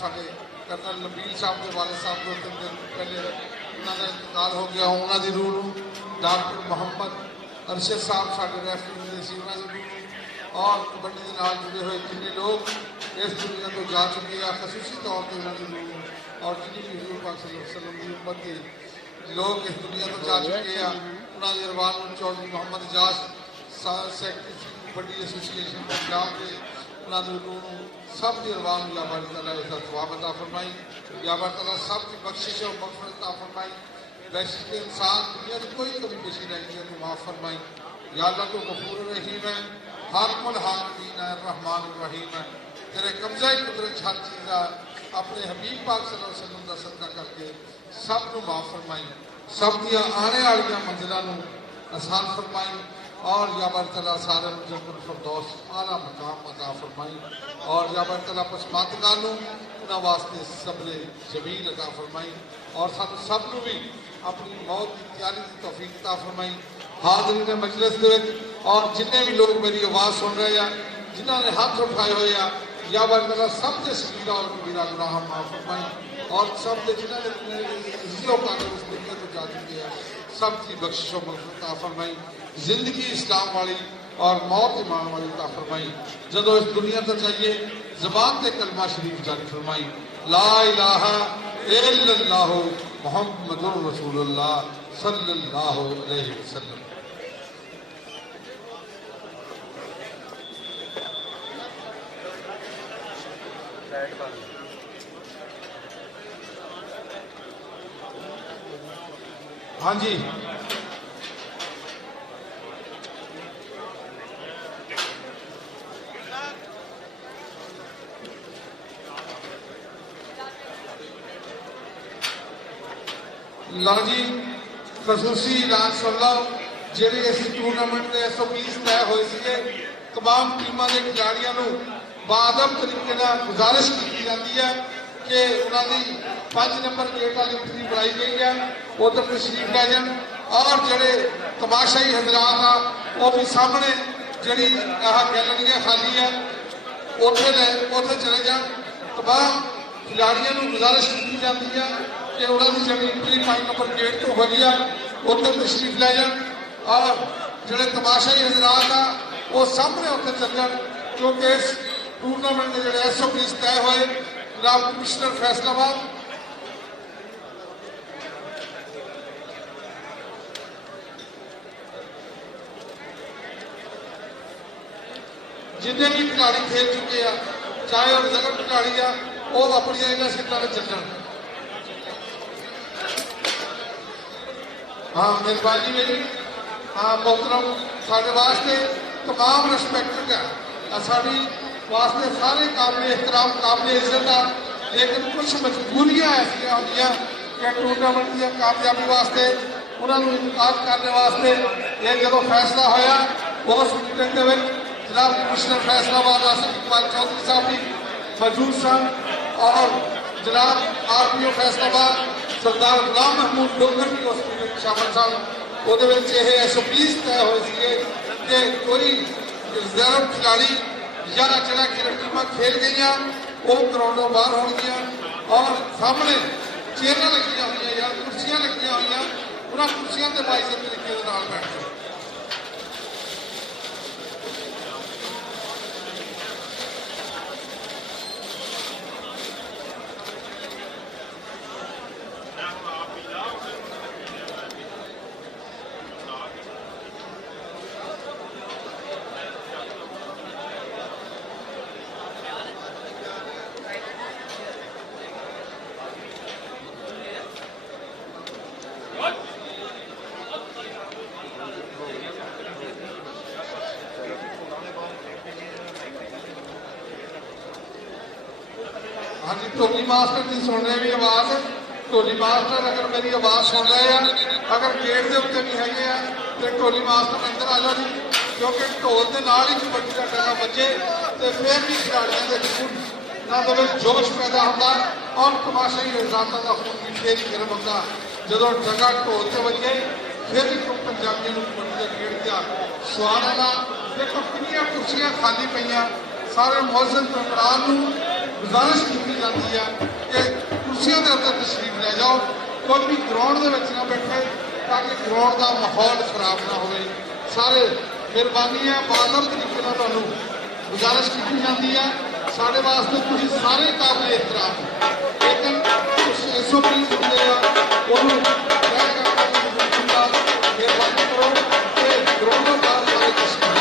साढ़े कर्नल नबील साहब के वाले साहब 2-3 दिन पहले उन्होंने इंतकाल हो गया। उन्होंने रूह डॉक्टर मोहम्मद अरशद साहब साढ़े रेफरी होंगे सी उन्होंने रूह और कबड्डी के नाल जुड़े हुए जिन्हें लोग इस दुनिया को जा चुके हैं खसूसी तौर पर उन्होंने रूह और जिन्हें भी हजूर पाक सल्लल्लाहु अलैहि वसल्लम की उम्मत के लोग इस दुनिया को जा चुके हैं उन्होंने अरबान चौधरी मोहम्मद एजाज सैक्रटरी कबड्डी एसोसीएशन पंजाब के उन्होंने रूह सब की अरबान याबार तला इसका सवाब अता फरमाई। याबार तला सब की बख्शिश और मग़फ़िरत अता फरमाई। वैसे के इंसान दुनिया की कोई कभी पेशी नहीं है तो माफ़ फरमाई। या अल्लाह तो गफूर रहीम है, हाकिमुल हाकिमीन है, रहमान रहीम है। तेरे कब्ज़े कुदरत हर चीज़ है। अपने हबीब पाक सल्लल्लाहु अलैहि वसल्लम का सदका करके सब को माफ़ फरमाई। सब दियाँ आने वाली मंजिलों को आसान फरमाई और याबार तला सारे जन्नत फिरदौस आला मकाम अता फरमाई। और याबार तला पसमातगां नूं उन्हां वास्ते सब्र जमील अता फरमाई और सानू सब नूं भी अपनी मौत की तैयारी की तौफीक अता फरमाई। हाज़रीन मजलिस दे विच और जिन्ने भी लोग मेरी आवाज़ सुन रहे हैं जिन्हों ने हाथ उठाए हुए हैं याबार तला सब के सगीरा और कबीरा गुनाह माफ़ फरमाई और सब के जिन्होंने इज्जत पाकर उस दुनिया को जा चुके हैं सब की बख्शिश और मग़फ़िरत अता फरमाई। जिंदगी इस्लाम वाली और मौत ईमान वाली अता फरमाई। जदों इस दुनिया तो चाहिए ज़बान से कलमा शरीफ जारी फरमाई ला इलाहा इल्लल्लाह मुहम्मदुर रसूलुल्लाह सल्लल्लाहु अलैहि वसल्लम। हाँ जी लो जी खसूसी ऐलान सुन लो ਜਿਹੜੇ इस टूरनामेंट के SOPs तय हुए थे तमाम टीमों के खिलाड़ियों को बाअदब तरीके गुजारिश की जाती है कि उन्होंने 5 नंबर गेट वाली एंट्री बनाई गई है उधर तशरीफ लै जान और जोड़े तमाशाई हजरात आ वो भी सामने जी गैलरियाँ खाली है उथे चले जान। तमाम खिलाड़ियों को गुजारिश की जाती है कि उन्होंने जी एंट्री 5 नंबर गेट तो हुई है उधर तशरीफ लै जान और जोड़े तमाशाई हजरात आ वो सामने उसे चल जान क्योंकि इस टूरनामेंट के जोड़े SOPs तय हुए जनाब कमिश्नर फैसलाबाद जिन्हें भी खिलाड़ी खेल चुके हैं चाहे वह रिजर्व खिलाड़ी आ वो अपन इन्होंने सीटों में चल जाए। हाँ मेहरबानी मेरी हाँ मोहतरम साढ़े वास्ते तमाम रिस्पैक्टेड है साड़ी वास्ते सारे काबिल एहतराम काबिल इज्जत है लेकिन कुछ मजबूरियां ऐसा होंगे कि टूरनामेंट की कामयाबी वास्ते उन्होंने इनकार करने वास्ते ये जो फैसला होया उस मीटिंग के जनाब कमिश्नर फैसलाबाद आसिफ इकबाल चौधरी साहब भी मौजूद सन और जनाब RPO फैसलाबाद सरदार गुलाम महमूद डोगर भी उस मीटिंग में शामिल सन। वो SOPs तय हुए थे कि कोई रिजर्व खिलाड़ी या जरा टीम खेल गई वो ग्राउंडों बाहर हो गई और सामने चेयर लगी हुई या कुर्सियां लगी हुई उन्होंने कुर्सियों के बाईस तरीके बैठ गए। हाँ जी ढोली मास्टर की सुन रहे भी आवाज़ ढोली मास्टर अगर मेरी आवाज़ सुन रहे हैं अगर गेट के उत्ते भी है तो ढोली मास्टर अंदर आ जाओ जी क्योंकि ढोल के नाल ही कबड्डी का टका बजे तो फिर भी खिलाड़ियों के खून ना तो जोश पैदा होता और तमाशाई हजरातों का खून भी फिर ही गर्म होता जो टका ढोल से बजे फिर भी पंजाबियों को कबड्डी का गेट दिया स्वाद आना देखो कितनी कुर्सियां खाली पई सारे मौजूद मेहमान गुजारिश की जाती है कि कुर्सियों के उत्ते तशरीफ ले जाओ, कोई भी ग्राउंड के ना बैठे ताकि ग्राउंड का माहौल खराब ना हो। सारे मेहरबानी है, बादल तरीके तुहानू गुजारिश की जाती है। साढ़े वास्ते तुम सारे काबिल एहतराम हो, लेकिन SOP सुनते हैं मेहरबानी करो कि ग्राउंडों का सारे तशरीफ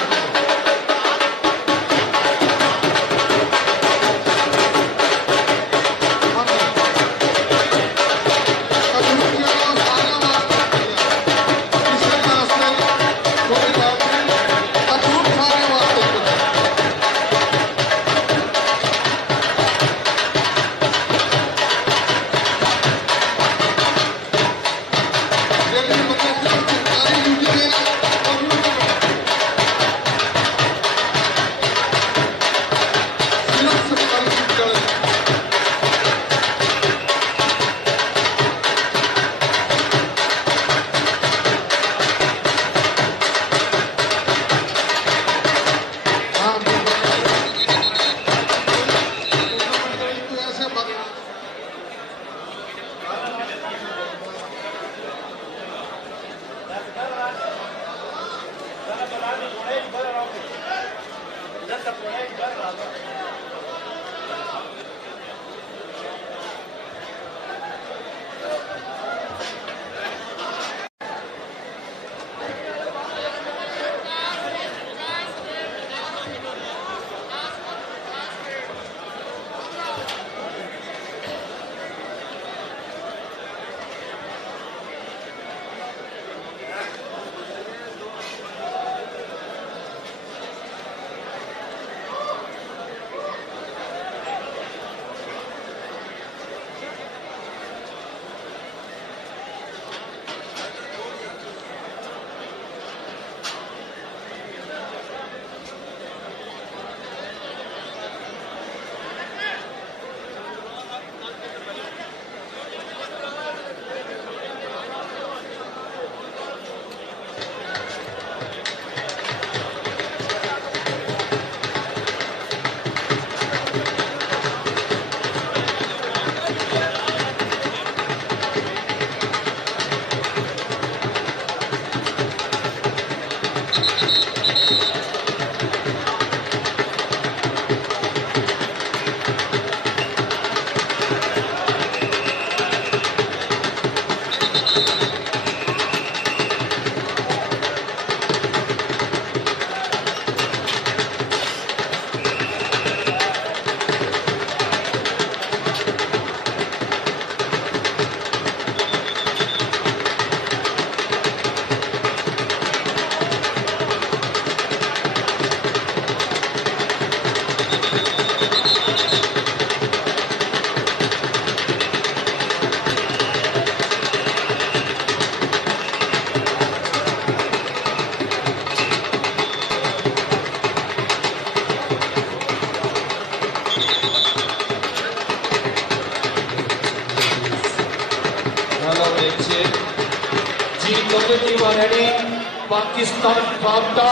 पाकिस्तान फाफ्ता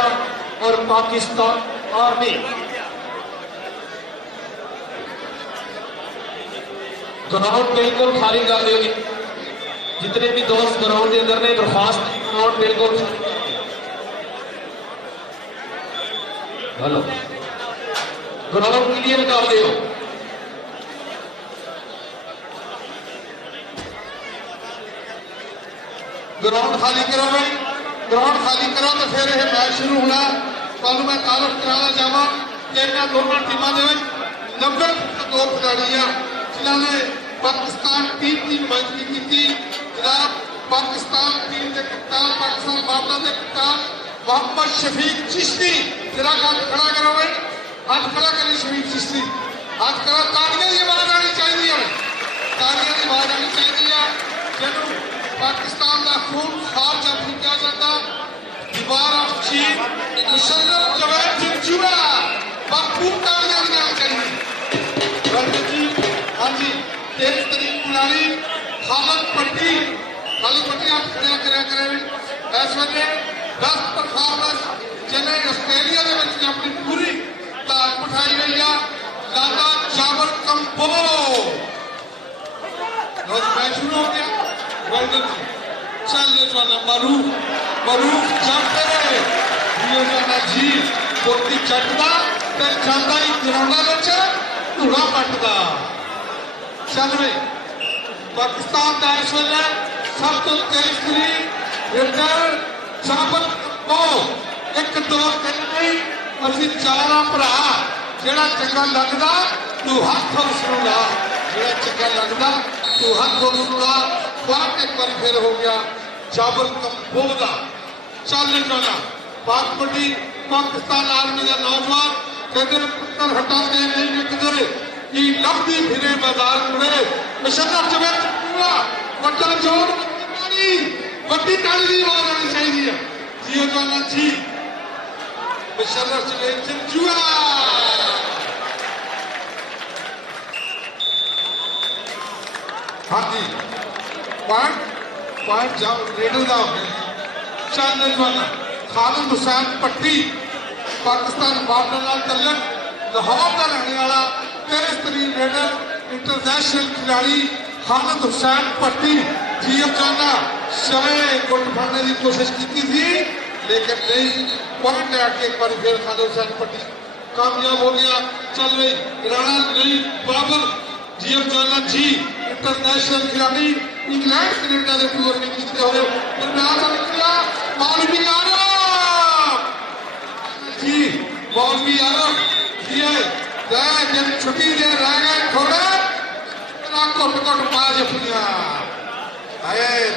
और पाकिस्तान आर्मी ग्राउंड बिल्कुल खाली कर दो। जितने भी दोस्त ग्राउंड के अंदर ने दरखास्त ग्राउंड बिल्कुल हेलो ग्राउंड क्लियर कर दो। ग्राउंड खाली करो भाई, ग्राउंड खाली करो तो फिर यह मैच शुरू होना। तुहानू मैं तारफ कराना चाहवा कि इन्होंने दोनों टीमों के 90 दो खिलाड़ी है जिन्होंने पाकिस्तान टीम की नुमाइंदगी की। जनाब पाकिस्तान टीम के कप्तान, पाकिस्तान भारत के कप्तान मोहम्मद शफीक चिश्ती, जरा हाथ खड़ा करो भाई, हाथ खड़ा करें शफीक चिश्ती, हाथ करो। तालियां की आवाज आनी चाहिए, तालियां की आवाज आनी चाहिए। जिन्होंने पाकिस्तान का खून खार जब किया जाता दीवार ऑफ चीन मुशर्रफ जवेद जिंजुआ भरपूर तालियां लगानी चाहिए। रणजीत जी, हाँ जी, 23 तरीक खिलाड़ी खालिद पट्टी हाथ खड़े करें। इस वे 10 परफॉर्मेंस जिन्हें आस्ट्रेलिया के अपनी पूरी ताक उठाई गई है। लाला जाबर कंबो। मैच शुरू हो गया। वेल चल जाना मरूफ जाते जी कोटी चटदा ते जाता ही ग्राउंडा विच धूड़ा पटदा। चल वे पाकिस्तान का इस वेले सब तो तेज रिटर जाबर कंबो एक दो तीन नहीं असीं चारा भरा जेड़ा चंगा लगदा तू हथ उसनूं ला जेड़ा चंगा लगदा तू हथ उसनूं ला। बात एक बार फिर हो गया जाबर कंबो दा। चल जाना पाक मंडी पाकिस्तान आर्मी का नौजवान कहते पुत्र हटाते नहीं विकदे कि लभदी फिरे बाजार मुड़े मशक्कत च विच पूरा वड्डा जोर वड्डी ताली दी आवाज आनी चाहिए। जियो जाना जी मशक्कत च विच जुआ हाँ जी पॉइंट जाओ रेडर का हो गया। चल जवाना खालिद हुसैन पट्टी पाकिस्तान बॉर्डर नाल तल्लक लाहौर का रहने वाला तेज तरीन रेडर इंटरनेशनल खिलाड़ी खालिद हुसैन पट्टी जी जाना शवे गुट फड़ने की कोशिश की थी लेकिन नहीं पॉइंट आके एक बार फिर खालिद हुसैन पट्टी कामयाब हो गया। चल रही राणा नहीं बाबर जी जाना जी इंटरनेशनल खिलाड़ी इंग्लैंड कनेडा के टूर में जीतते हुए निकला मौलवी आरब जी मौलवी आरब जब छुट्टी दे रह गए थोड़े घुट घुट पा जफिया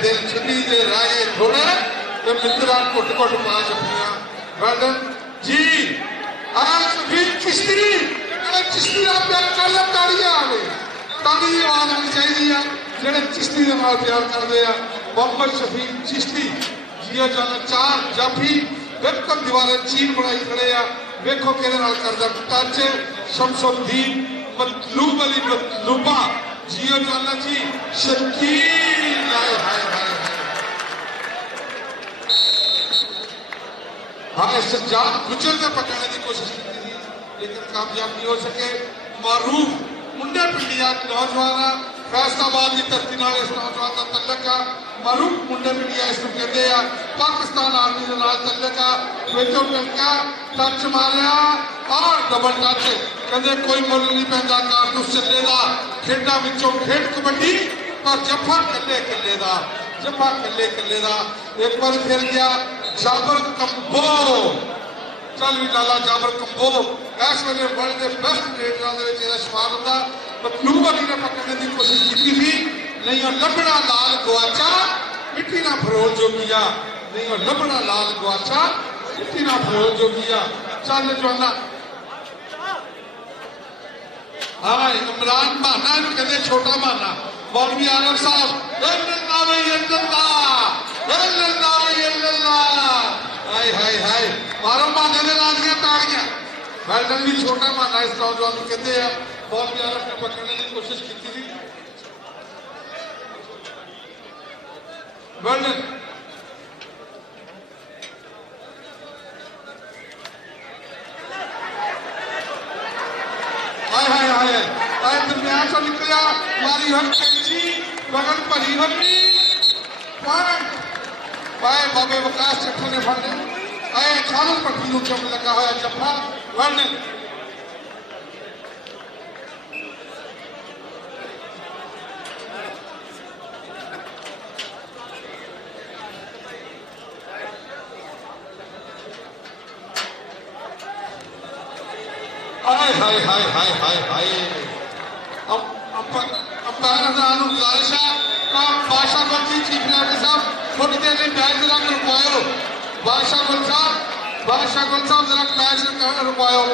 दिल छुट्टी दे रह गए थोड़े तो मित्रा घुट घुट पा जफिया। वेल्डन जी चिश्ती चिश्ती का प्यार कर लो ताड़ियां आ गई ताड़ी की आवाज आनी चाहिए जेडे चिश्ती के नाल प्यार करते हैं। मोहम्मद शफीक चिश्ती जिया जाना चार जाफी बिल्कुल दीवार चीन बनाई खड़े आ वेखो कि करदा टच शमसुद्दीन मतलूब अली मतलूबा जियो जाना जी शकील हाय हाय हाय हाय सज्जाद गुजर ने पकड़ने की कोशिश की थी लेकिन कामयाब नहीं हो सके। मारूफ मुंडे पिंडिया नौजवान फैसलाबाद की धरती नाल इस नौजवान का तल्लक आ। मारूफ मुंडे पिंडिया इसको कहते हैं पाकिस्तान आर्मी के नाल तल्लक आ। विचों टंका टच मारिया और डबल टच कहते कोई मुल नहीं पैंदा कारतूस चलेगा खेडा विचों खेड कबड्डी पर जफा कल्ले कल्ले दा जफा कल्ले कल्ले दा। एक बार फिर गया जाबर कंबो। चल भी लाला जाबर कंबो इस वे वर्ल्ड के बेस्ट रेडर शुमार होता। मतलूब अली ने पकड़ने की कोशिश की थी नहीं और लबड़ा लाल गुआचा मिट्टी ना फरोल जो किया नहीं और लबड़ा लाल गुआचा मिट्टी ना फरोल जो किया। चल जवाना हाँ इमरान बहाना कहते छोटा बहाना मौलवी आलम साहब हाय हाय हाय मारो बहाने ने लाजियां ताड़ियां। वेल्डन भी छोटा बहाना इस नौजवान को कहते हैं। मौलवी आलम ने पकड़ने की कोशिश की थी। वेल्डन हाय हाय हाय हाय दरमियान से निकला मारी हर कैंची बगल भरी हमी पॉइंट पाए बाबे विकास चट्ठा ने फड़ आए खालिद पट्टी को चम लगा हुआ जफा। वेल्डन हाय हाय हाय हाय हाय हाय अंपायर हजरान गुजारिश है बादशाह गुल जी चीफ रेफरी साहब थोड़ी देर में मैच जरा रुकवाओ। बादशाह गुल साहब जरा मैच रुकवाओ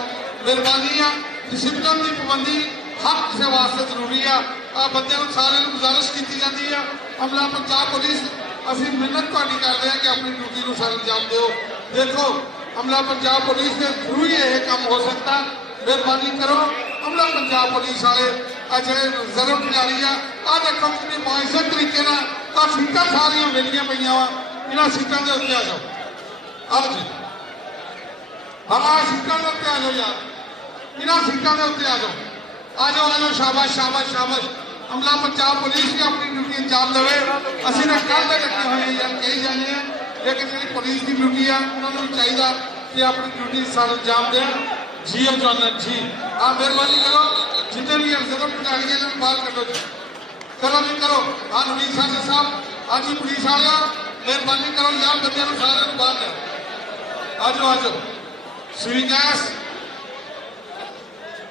मेहरबानी है। डिसिप्लिन की पाबंदी हर किसी वास्ते जरूरी है। बंदे सारे गुजारिश की जाती है। अमला पंजाब पुलिस असी मिन्नत थोड़ी करते हैं कि अपनी ड्यूटी को सर अंजाम दो। देखो अमला पंजाब पुलिस के थ्रू ही यह काम हो सकता। मेहरबानी करो अमला पंजाब पुलिस वाले जो रिजर्व खिलाड़ी आ देखो कि मुआवजे तरीके सीटा सारिया वेलिया पे इन्होंने सीटों के उत्ते आ जाओ। अब जी हाँ सीटों के उत्ते आ जाओ यार इन्होंने सीटों के उत्ते आ जाओ। आ जाओ शाबाश शाबाश शाबाश अमला पंजाब पुलिस भी अपनी ड्यूटी अंजाम देवे असं तो कल तो लगे हुए यार कही जाने हैं लेकिन जी पुलिस की ड्यूटी है उन्होंने भी चाहिए कि अपनी ड्यूटी सारे अंजाम दें जी अफजाना जी आ मेहरबानी करो जितने भी जरूर खिलाड़ी हैं बात करो जी करो जी करो हाँ नवीन साहब साहब आज ही पुलिस आ गया मेहरबानी करो यार बच्चों को सारे बाहर ले आ जाओ स्वीगैस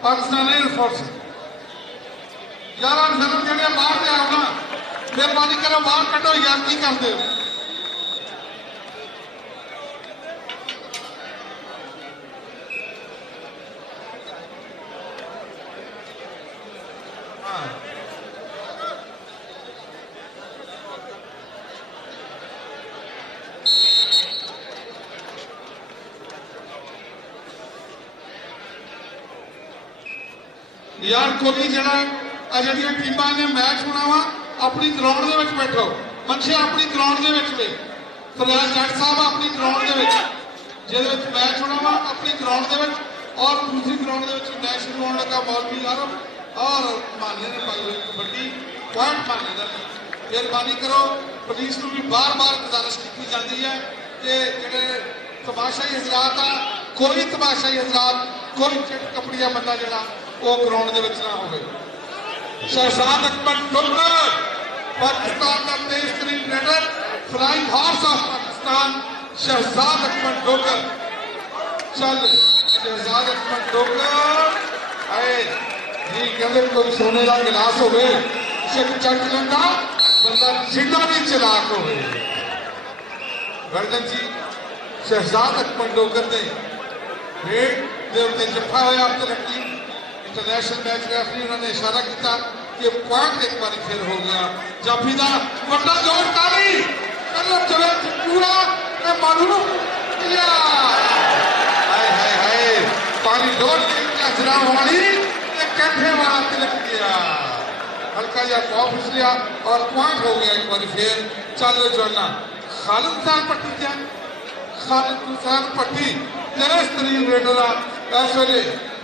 पाकिस्तानी फोर्स यार जरूर जगह बाहर ले आओ ना मेहरबानी करो बाहर कटो यार की करते हो यार कोई जरा ਜਿਹੜੀਆਂ ਟੀਮਾਂ ਨੇ ਮੈਚ ਹੋਣਾ ਵਾ ਆਪਣੀ ਗਰਾਊਂਡ ਦੇ ਵਿੱਚ ਬੈਠੋ ਮੰਸ਼ੇ ਆਪਣੀ ਗਰਾਊਂਡ ਦੇ ਵਿੱਚ ਵੇ ਫਰਿਆਦ ਜੱਟ ਸਾਹਿਬ ਆਪਣੀ ਗਰਾਊਂਡ ਦੇ ਵਿੱਚ ਜਿਹਦੇ ਵਿੱਚ ਮੈਚ ਹੋਣਾ ਵਾ ਆਪਣੀ ਗਰਾਊਂਡ ਦੇ ਵਿੱਚ ਔਰ ਦੂਸਰੀ ਗਰਾਊਂਡ ਦੇ ਵਿੱਚ ਮੈਚ ਸ਼ੁਰੂ ਹੋਣ ਲੱਗਾ ਮੌਲਵੀ ਆਰਮ ਔਰ ਮਾਨੇ ਨੇ ਪਾਈ ਹੋਈ ਕਬੱਡੀ ਪੁਆਇੰਟ ਮਾਨੇ ਦਾ ਮਿਹਰਬਾਨੀ ਕਰੋ ਪੁਲਿਸ ਨੂੰ ਵੀ ਬਾਰ-ਬਾਰ ਗੁਜ਼ਾਰਿਸ਼ ਕੀਤੀ ਜਾਂਦੀ ਹੈ ਕਿ ਜਿਹੜੇ ਤਮਾਸ਼ਾਈ ਹਜ਼ਰਾਤ ਆ ਕੋਈ ਤਮਾਸ਼ਾਈ ਹਜ਼ਰਾਤ ਕੋਈ ਚਿੱਟ ਕਪੜੀਆ ਬੰਦਾ ਜਿਹੜਾ ਉਹ ਗਰਾਊਂਡ ਦੇ ਵਿੱਚ ਨਾ ਹੋਵੇ शहजाद अकबर डोगर पाकिस्तान का तेज तरीन raider flying horse of Pakistan Shahzad Akbar Dogar चल शहजाद अकबर डोगर आए जी कहते कोई सोने का गिलास हो गए सिख चट लेंदा बंदा जिंदा भी चलाक हो गए गर्दन जी शहजाद अकबर डोगर ने रेड दे उत्ते जफा होया अब तक इंटरनेशनल मैच रेफरी उन्होंने इशारा किया कि पॉइंट एक बार फिर हो गया जाफी का बड़ा जोर ताली कलर चले पूरा ने मालूम किया हाय हाय हाय पानी डोल के कचरा वाली एक कंठे वाला तिलक गया हल्का या कॉफ लिया और पॉइंट हो गया एक बार फिर चल जोना खालिद हुसैन पट्टी क्या खालिद हुसैन पट्टी तेज तरीन रेडर इस वे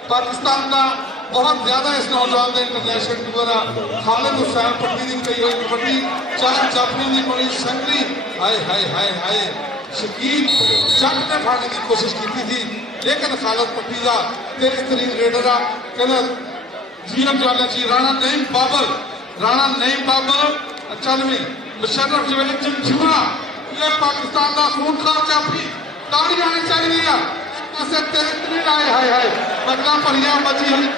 पाकिस्तान का बहुत ज्यादा इस नौजवान के इंटरनेशनल टूर आ खालिद हुसैन पट्टी की कही हुई कबड्डी चार जाफरी की बड़ी संगली हाय हाय हाय हाय शकील जट ने फाड़ने की कोशिश की थी लेकिन खालिद पट्टी का तेज तरीन रेडर आ कहना जीएम जाना जी राणा नईम बाबर चलवी मुशर्रफ जवेद चिमचिमा ये पाकिस्तान का खूनखार जाफरी ताड़ी आनी चाहिए पासे तेज तरीन आए हाय हाय बल्ला भरिया बची हुई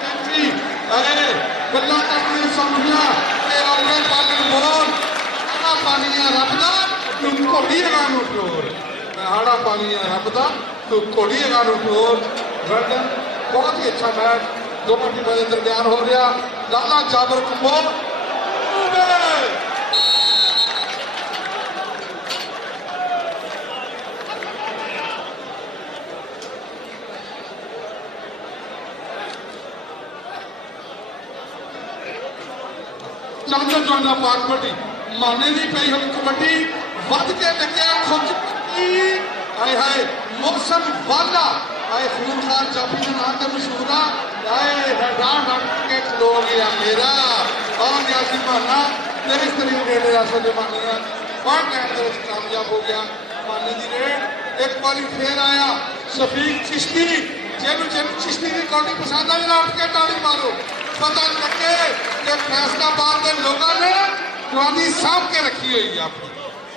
गल्ला करनी समझिया अपने पालन बोल पानी रब का तू घोड़ी गानू टोर हाड़ा पानी रब का तू घोड़ी गानू टोर गर्दन बहुत ही अच्छा मैच दोनों टीमों के दरमियान हो गया लाला जाबर कपूर चंद्र जोना पाक कबड्डी माने की पई हुई कबड्डी वध के लगे खुच हाय हाय मौसम वाला हाय खूनखार जाफी के नाम से मशहूर हाय हैरान के खलो गया मेरा और यासी माना तेज तरीन रेड रासो के मानिया और कैंप कामयाब हो गया माने की रेड एक बार फिर आया शफीक चिश्ती जेनू चिश्ती की कौटी पसंद आई ना उठ के ताली मारो पता लगे कि फैसलाबाद के लोगों ने जवानी साफ के रखी हुई है अपनी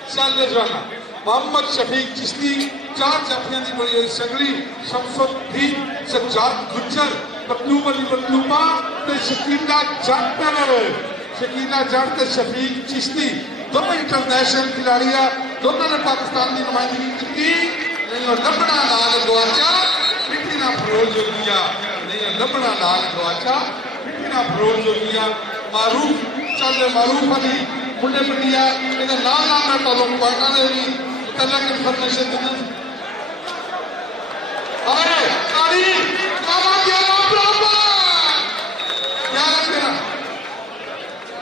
चल जवाना मोहम्मद शफीक चिश्ती चार जाफियां की बड़ी हुई संगली शमसुद्दीन सज्जाद गुज्जर मतलूब अली मतलूबा ते शकीला जट ते शफीक चिश्ती दोनों इंटरनेशनल खिलाड़ी है दोनों ने पाकिस्तान की नुमाइंदगी की नहीं लबड़ा लाल गवाचा मिट्टी ना फरोज हो गया नहीं लबड़ा लाल गवाचा फरोज हो गया मारूफ चल मारूफ अली मुंडे पटिया इधर नाल मैं तो पॉइंटा दे मुतल्लक इंफॉर्मेशन देना अरे ताली काला 11 बराबर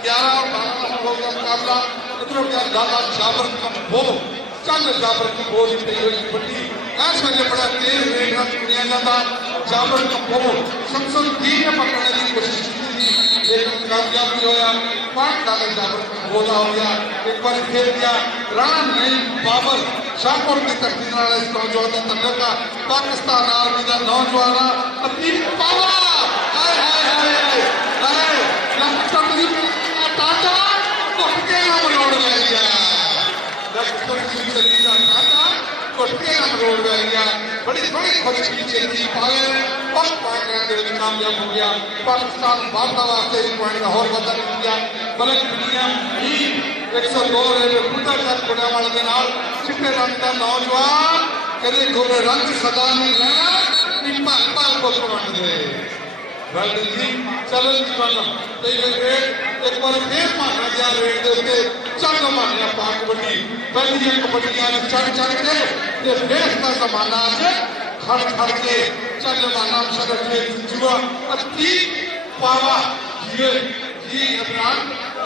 11 और 12 हो गया मुकाबला इधरों क्या लाला जाबर कंबो चल जाबर कंबो की पई हुई कबड्डी इस वेले बड़ा तेज रेड रन चुनिया जाता जाबर कंबो शमसुद्दीन ने पकड़ने की कोशिश की लेकिन कामयाब नहीं होया। 5 डालर जाबर बोला हो गया, एक बार खेल गया राणा नहीं बाबर शाहपुर की धरती नाल इस नौजवान का तल्लुक आ। पाकिस्तान आर्मी का नौजवान अतीक पावा हाय हाय हाय हाय लखपत दी टाटा घुट के ना मरोड़ ले गया। लखपत दी का टाटा घुट के ना मरोड़ ले गया। बड़ी खुश की चेती पाए और पॉइंट कामयाब हो गया। पाकिस्तान भारत वास्ते एक पॉइंट का और बदल गया। बल्कि दुनिया 102 पुटा तक बुढ़ा वाले के नाल चिट्टे रंग का नौजवान कदे गोरे रंग सदा नहीं रहना नी भाल भाल को वंड दे वर्ल्ड जी चलन जीवन ते रेट एक बार फिर मारना गया रेट दे उत्ते चढ़ मारना पाक कबड्डी पहली कबड्डियां चढ़ के ते देश का जमाना है खड़ के चल माना सदर से जुआ अति पावा जी इमरान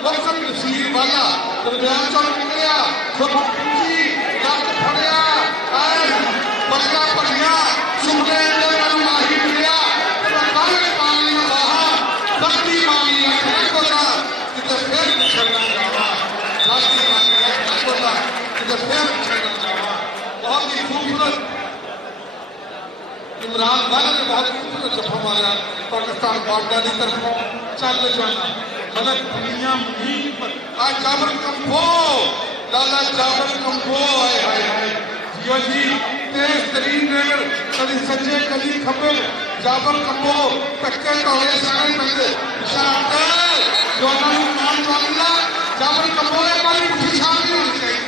मकसद नसीब वाला दरमियान चल निकलिया जी लत फड़िया बड़का पड़िया सुखने दे माही मिलिया काले पानी में बहा शक्ति मांगी है कोला किते फिर छड़ना जावा शक्ति मांगी है कोला किते फिर छड़ना जावा। बहुत ही खूबसूरत इमरान खान ने बहुत खूबसूरत जफा मारा पाकिस्तान बागदा की तरफों चल जाना मतलब दुनिया में आज जाबर कंबो लाला जाबर कंबो हाय हाय हाय जियो जी तेज तरीन रेल कभी सज्जे कभी खब्बे जाबर कंबो टक्के टोले सारे पहले शांत जोना मान वाला जाबर कंबो एक बार खुशी शांति होनी चाहिए।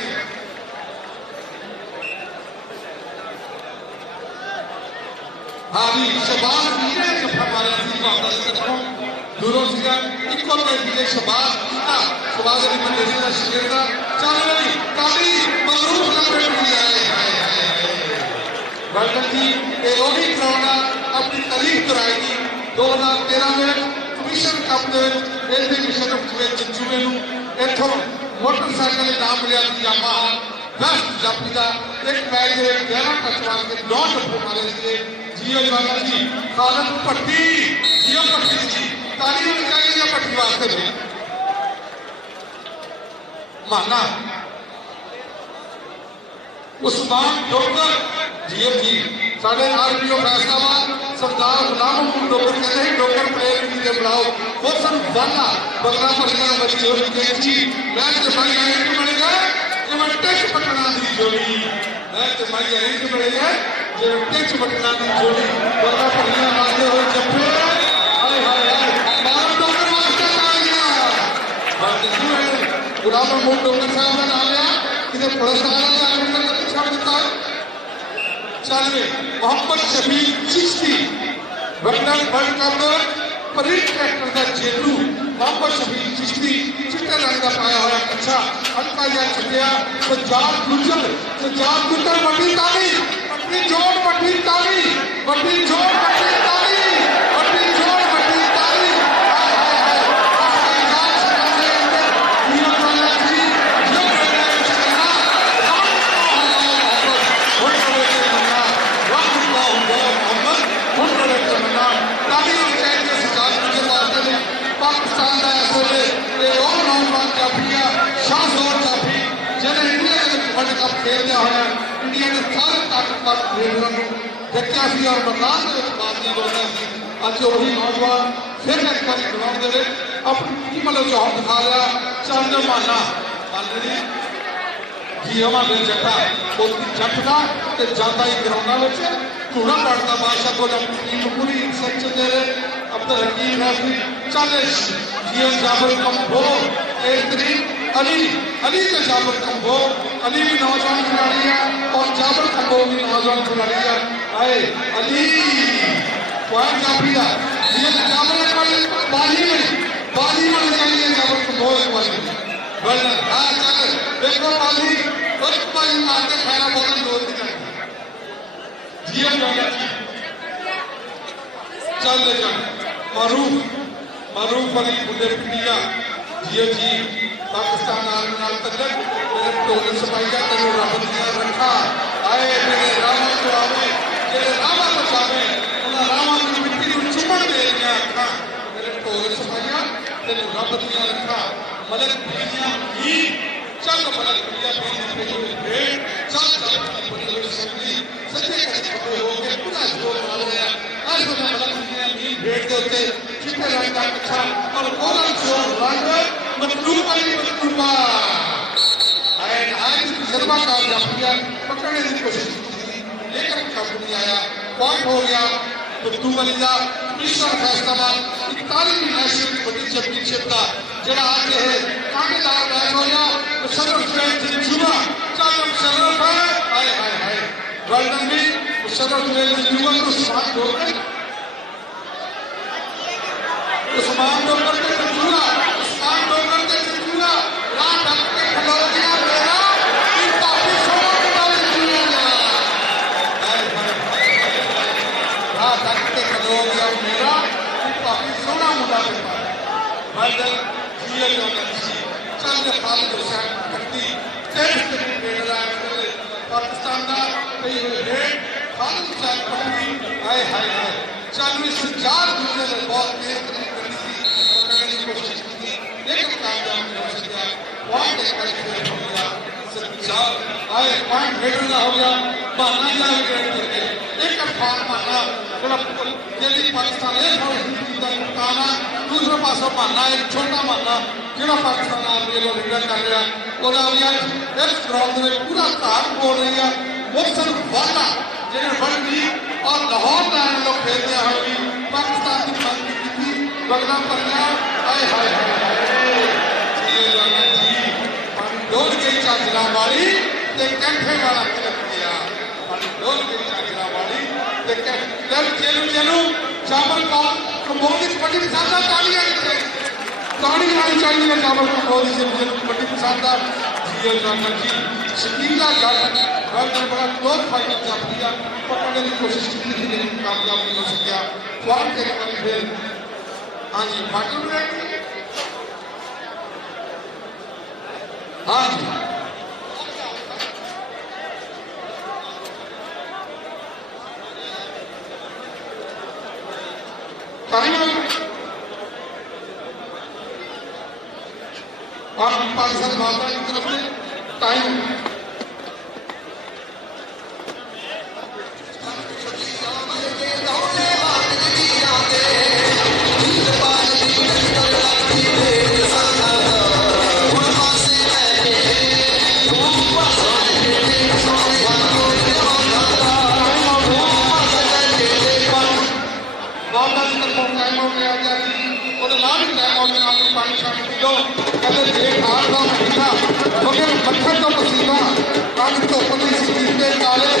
हावी शबाज मीरे जफा मारा सी बाबा से दूरों से इको के दिले शबाज कीता शबाज अली मंडेरी का शेर का चल रही काली मरूफ लंबे भी आए हाय हाय वर्ल्ड जी ये ओही ग्राउंड अपनी तारीफ कराएगी 2013 में कमीशन कप दे एलडी मिशन में जुए नु इथों मोटरसाइकिल नाम लिया यामाहा बेस्ट जापी का एक मैच दे 11 टचवान के 9 टप्पे मारे थे जियो बाबा जी खालद पट्टी जियो पट्टी जी ताली होनी चाहिए पट्टी वास्ते में माना उस्मान डोगर जियो जी साढ़े आरपीओ फैसलाबाद सरदार गुलाम मोहम्मद डोगर कहते हैं डोगर प्लेयर भी दे बुलाओ होसन वाला बगला परिया बच्चों के जी मैच के भाई आए तो मिलेगा ये टेस्ट पटना दी जोड़ी मैच के भाई आए तो मिलेगा ये टेस्ट पटना दी जोड़ी बगला परिया वाले हो जब्बे हाय हाय हाय बाहर डोगर वास्ते आ गया और गुलाम मोहम्मद डोगर साहब ने नाम लिया इधर पुरस्कार आया छाड़ देता है चलिए Mohammad Shafiq Chishti world cup parade tractor का जेतू मोहम्मद शफीक चिश्ती चिट्टे रंग का पाया हुआ अच्छा हल्का या छुटिया सज्जाद गुजर बड़ी ताली बड़ी जोड़ बड़ी ताली बड़ी जोड़ बड़ी ताली बड़ी जोड़ बड़ी ताली पाकिस्तान का इसलिए नौजवान जाफिया शाहजोर जाफी जिन्हें इंडिया के वर्ल्ड कप खेल दिया है इंडिया के सारे ताकतवर प्लेयरों को देखा सी और मैदान के बातचीत होता सी अज वही नौजवान फिर एक बार ग्राउंड के अपनी टीम वालों जौहर दिखा लिया चंद माना जी हमारे जट्टा जट का जाता ही ग्राउंड में धूना पड़ता बादशाह को अपनी टीम पूरी इंस्ट्रक्शन दे रहे अब्दुल हकीम रफी चालीस जीएम जाबर कंबो अली के जाबर कंबो अली भी नौजवान खिलाड़ी है और जाबर कंबो भी नौजवान खिलाड़ी है आए अली पॉइंट जाफरी का जीएम जाबर बाजी में चाहिए जाबर कंबो एक बार हाँ चल देखो बाजी एक बाजी मारते खाना बहुत दो दिन जीएम चल मारूफ अली बुढ़े पिंडिया जियो जी पाकिस्तान आर्मी नाल तल्लक मेरे टोले सपाइया तेरे रब दिया रखा आए मेरे रामा को आवे जेरे रामा को चावे उन्हें रामा की मिट्टी को चुमन दे दिया अखा मेरे टोले सपाइया मोहब्बत दिया रखा मलक दुनिया भी चल मलक दुनिया भी चल चल बड़ी हुई शक्ति सच्चे खड़े हो के पूरा जोर डाल गया आज तो मलक दुनिया भी भेड़ देते चिट्टे रंग का अच्छा और कोरा जोर रंग मतलूबा ही मतलूबा आज तजर्बा कामयाबियां पकड़ने की कोशिश की लेकिन काबू नहीं आया पॉइंट हो गया तो तू बलिया मिशन फैसला 41वीं नेशनल कबड्डी चैंपियनशिप का जरा आज है कांटेदार मैच हो गया मुशर्रफ हुसैन जुमा चल मुशर्रफ है हाय हाय हाय वर्ल्डन भी मुशर्रफ हुसैन जुमा को साथ जोड़कर उस्मान डोकर के जुमा उस्मान डोकर के जुमा रात तक के खिलो गया मेरा इन काफी सोना के डाल दिया हाय हाय रात तक के खिलो गया मेरा काफी सोना मुद्दा है वर्ल्डन जीएल यूनिवर्सिटी चंद खालिद हुसैन भट्टी टेस्ट क्रिकेटर है पाकिस्तान का कई हुए खालिद हुसैन भट्टी हाय हाय हाय चल इस चार दूसरे ने बहुत तेज करनी थी पकड़ने की कोशिश की लेकिन कामयाब नहीं हो सका पॉइंट एक बड़े खेल हो गया चार आए पॉइंट भेड़ ना हो गया बहाना जाए करके एक अफान माना दिल्ली पाकिस्तान एक काना दूसरे पासों मानना एक छोटा मानना जो पाकिस्तान आर्मी लोग रिटर्न कर रहा इस ग्राउंड में पूरा कार बोल रही है मुफ्त वाला जिन्हें वर्ल्ड और लाहौर लाइन लोग खेलते हैं पाकिस्तान की मांग की थी बगना पड़ना हाय हाय डोल गई चाचला वाली कैंठे वाला तिलक किया डोल गई चाचला वाली चलू चलू चावल का कमोदी कबड्डी पसंद तालियां ताड़ी आनी चाहिए चावल कमोदी से कबड्डी पसंद जीएल जाना जी शकीला जट वर्ल्ड में बड़ा क्लोज फाइट चल रही है पकड़ने की कोशिश की थी लेकिन कामयाब नहीं हो सका फॉर्म करने वाली खेल हाँ जी फाटल ब्रेक हाँ जी टाइम और पाकिस्तान माता की तरफ से टाइम मक्खन तो पसीना कान तो पतली स्क्रीन पे काले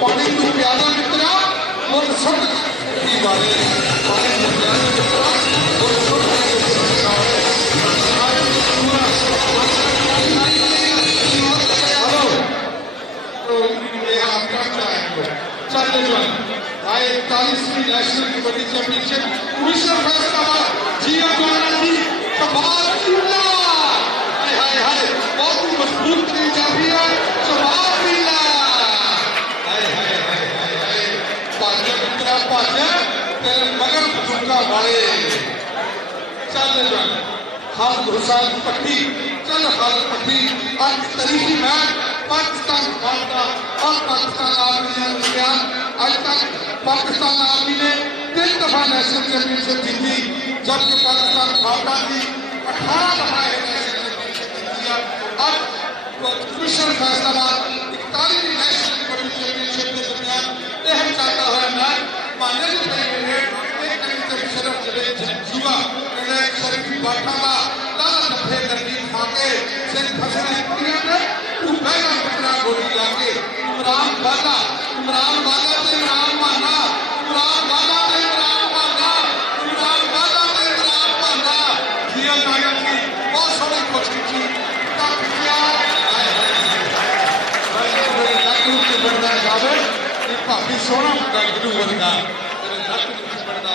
पानी को प्यादा मित्रा और सुन की बारे पानी को प्यादा मित्रा और सुन हेलो तो ये आपका क्या है चल ले आए 41वीं नेशनल कबड्डी चैंपियनशिप मिशन फैसला जिया द्वारा जी कमाल किया हाय हाय बहुत ही मजबूत करी जा रही है जवाब मिला हाय हाय हाय हाय हाय पाजे मित्रा पाजे तेरे मगर बंदूका वाले चल ले खालिद हुसैन पट्टी चल खालिद पट्टी आज तरीकी मैच पाकिस्तान भारत और पाकिस्तान आर्मी के दरमियान आज तक पाकिस्तान आर्मी ने 3 दफा नेशनल चैंपियनशिप जीती जबकि पाकिस्तान भारत की 18 दफा अब मिशन फैसला 41वीं नेशनल कबड्डी चैंपियनशिप के दरमियान अहम चाहता है मैच माने जो एक शरफ जबे जुवा शरीफ बाठावा लाला दफे करनी खाके सिर फसने दुनिया में तू पहला बकरा गोली लाके इमरान वाला ते इमरान माना इमरान वाला ते इमरान माना जिया नायक की बहुत सोनी कोशिश की काफी सोना मुद्दा गिरू वर्गा बढ़ना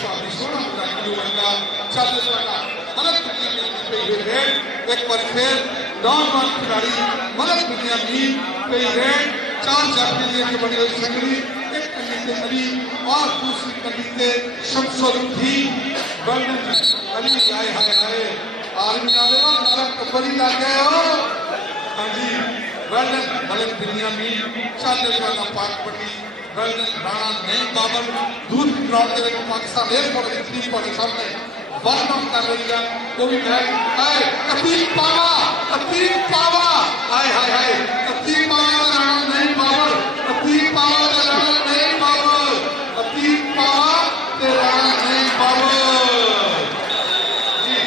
काफी सोना मुद्दा गिरू वर्गा चल वाला मलक दुनिया में पे है एक बार फिर नौजवान खिलाड़ी मलक दुनिया में पे है 4 जाफरी की बड़ी हुई संगरी एक कली से अली और दूसरी कली से शमसुद्दीन अली। हाय हाय हाय आर्मी वाले हो नारा कबरी ला गए हो। हाँ जी वेल्डन मलिक बिन्यामीन चाले वाला पाक पट्टी वेल्डन राणा नहीं बाबर दूध ग्राउंड के पाकिस्तान एयरपोर्ट की टीम पर सामने वार्म अप कर रही है। वो भी है कतीब पावा हाय हाय हाय कतीब पावा राणा नहीं बाबर कतीब पावा राणा नहीं बाबर कतीब पावा राणा नहीं बाबर जी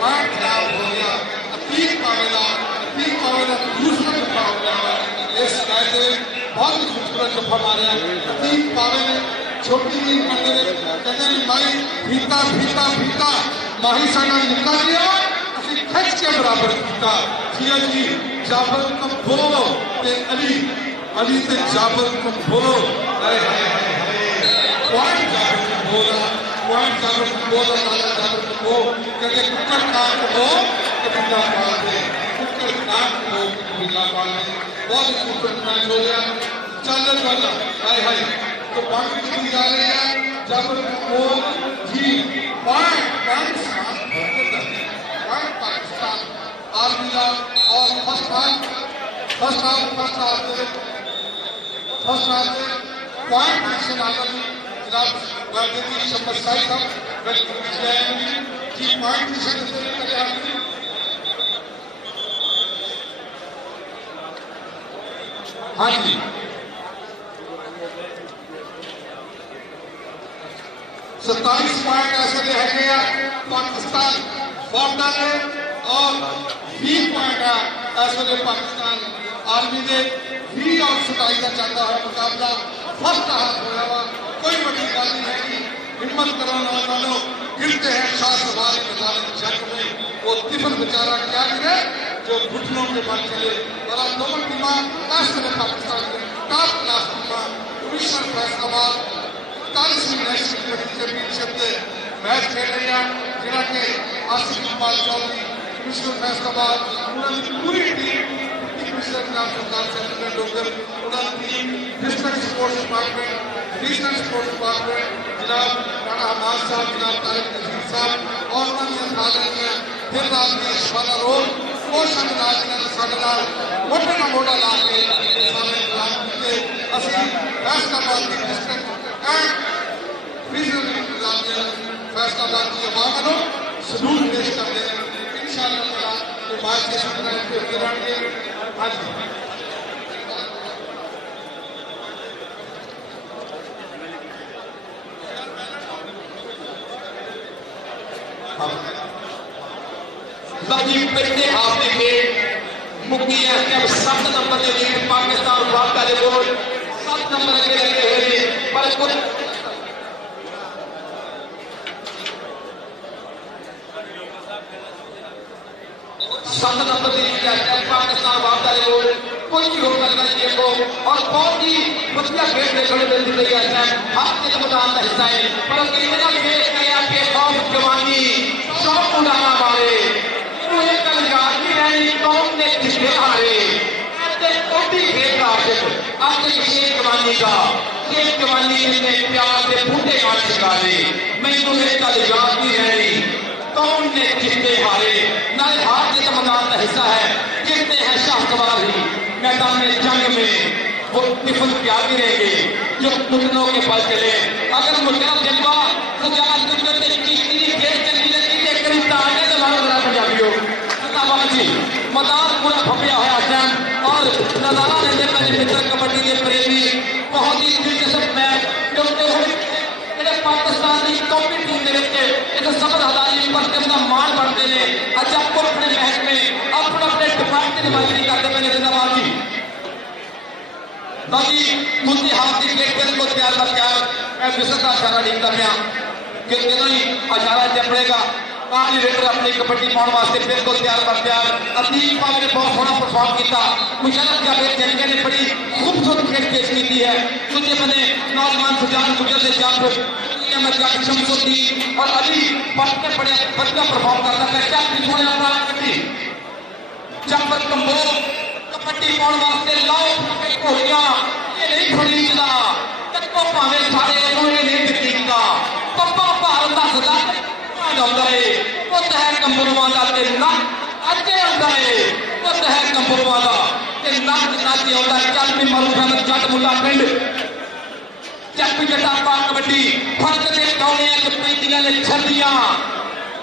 पॉइंट खराब हो गया। कतीब पावेला दूसरा दफा हो गया। इस कैसे बहुत ही खूबसूरत दफा मारा कतीब पावे ने छोटी नींद करते हुए कहते हैं माई भीता भीता भीता माही साडा निका दिया असि खच के बराबर कीता। ठीक है जी जाबर कम्बो ते अली ते जाबर कम्बो हाय हाय हाय पॉइंट जाबर कम्बो नाला जाबर कम्बो कहते कुकर काट हो कबीला पाल दे कुकर काट हो कबीला पाल दे। बहुत ही खूबसूरत मैच हो गया। चल वाला हाय हाय तो बाकी की जा रही है जब वो जी पॉइंट पाकिस्तान आर्मी और फर्स्ट हाफ पॉइंट पोजीशन आ गई जनाब गांधी शपथ साहब जी पॉइंट पोजीशन से हाँ जी 27 पॉइंट ऐसे रह गया पाकिस्तान बॉर्डर है और 20 पॉइंट है ऐसे पाकिस्तान आर्मी ने 20 और 27 का चलता है मुकाबला। फर्स्ट हाफ होया हुआ कोई बड़ी बात नहीं है कि हिम्मत करो नौजवानों गिरते हैं खास हमारे मैदान जंग में वो तिफन बेचारा क्या गिरे जो घुटनों के बल चले। और आप दोनों टीमा ऐसे पाकिस्तान के टॉप क्लास टीमा कमिश्नर फैसलाबाद 41वीं नेशनल चैंपियनशिप के मैच खेल रही है जिन्हें के आसिफ इकबाल चौधरी कमिश्नर फैसलाबाद उन्होंने पूरी टीम कमिश्नर नाम सरकार सेक्रेटरी डोगर उन्होंने team district sports department regional sports department जनाब राणा हमाद साहब जनाब तारिक नजीर साहब और उन्होंने साधन में फिर रात में शबाना रोड पोषण राज ने साढ़े नाल मोटे ना मोटा ला के सामने काम किए असली फैसलाबाद की डिस्ट्रिक्ट फैसलाबाद की अवाम को सलूट पेश करते हैं इंशाअल्लाह तो बात के सामने आज लगी पहले हाफ में खेल मुक्ति है 7 नंबर के लीड पाकिस्तान वापका दे गोल 7 नंबर के लगे हुए पर कुछ 7 नंबर के लीड पाकिस्तान वापका दे गोल कोई भी रोक करना चाहिए को और बहुत ही बढ़िया खेल देखने को मिल रही है हाथ के मैदान का हिस्सा है पर कितना खेल किया के खौफ जवानी शौक उड़ाना मारे एक कलजारी रही कौन ने किसने हारे कोटी खेल का आशिक आशिक शेख जवानी का शेख जवानी ने प्यार से फूटे हाथ निकाले मैं तुम्हें कलजारी रही कौन ने किसने हारे नाले हाथ के मैदान का हिस्सा है कितने हैं शाह सवार ही मैदान में जंग में वो टिफिन प्यार रहेंगे जो घुटनों के बल चले अगर मुद्दा जलवा तो जहाँ दुनिया में किसी खेल चलती लगी है करीब आने तो मारो जरा पंजाबियों जी मैदान पूरा फपिया होया और नजारा लेने मेरे मित्र कबड्डी के प्रेमी बहुत ही दिलचस्प मैच क्योंकि पाकिस्तान की कौमी टीम के एक सफल हदारी पर कितना मान बढ़ते हैं अच्छा अपने मैच में अपने डिपार्टमेंट की नमाजी करते मैंने जिंदाबाद जी बाकी दूसरी हाथ की खेल को तैयार मैं विश्व का इशारा लिखता पाया कि दोनों ही इशारा चपड़ेगा आज रेडर अपनी कबड्डी पाने वास्ते फिर को तैयार कर तैयार अतीक पाक ने बहुत सोहना परफॉर्म किया मुशर्रफ जावेद जंगे ने बड़ी खूबसूरत खेल पेश की है दूसरे बने नौजवान सुजान गुजर से जब शमसुद्दीन और अली भट्ट ने बड़े बढ़िया परफॉर्म करता है क्या पिछोड़े अपना कबड्डी जब कम्बो कबड्डी पाउण वास्ते लाओ घोड़ियां ये नहीं खरीददा तक्को भावें सारे ये नहीं दिखदा पप्पा भारत दा सदा जांदा है पुत है कंबरुआं दा ते नक अगे आंदा है पुत है कंबरुआं दा ते नक नाचे आंदा चल भी मरू फैमद जट मुंडा पिंड चक जटा पा कबड्डी फर्क दे कौने च पैंदियां ने छल्लियां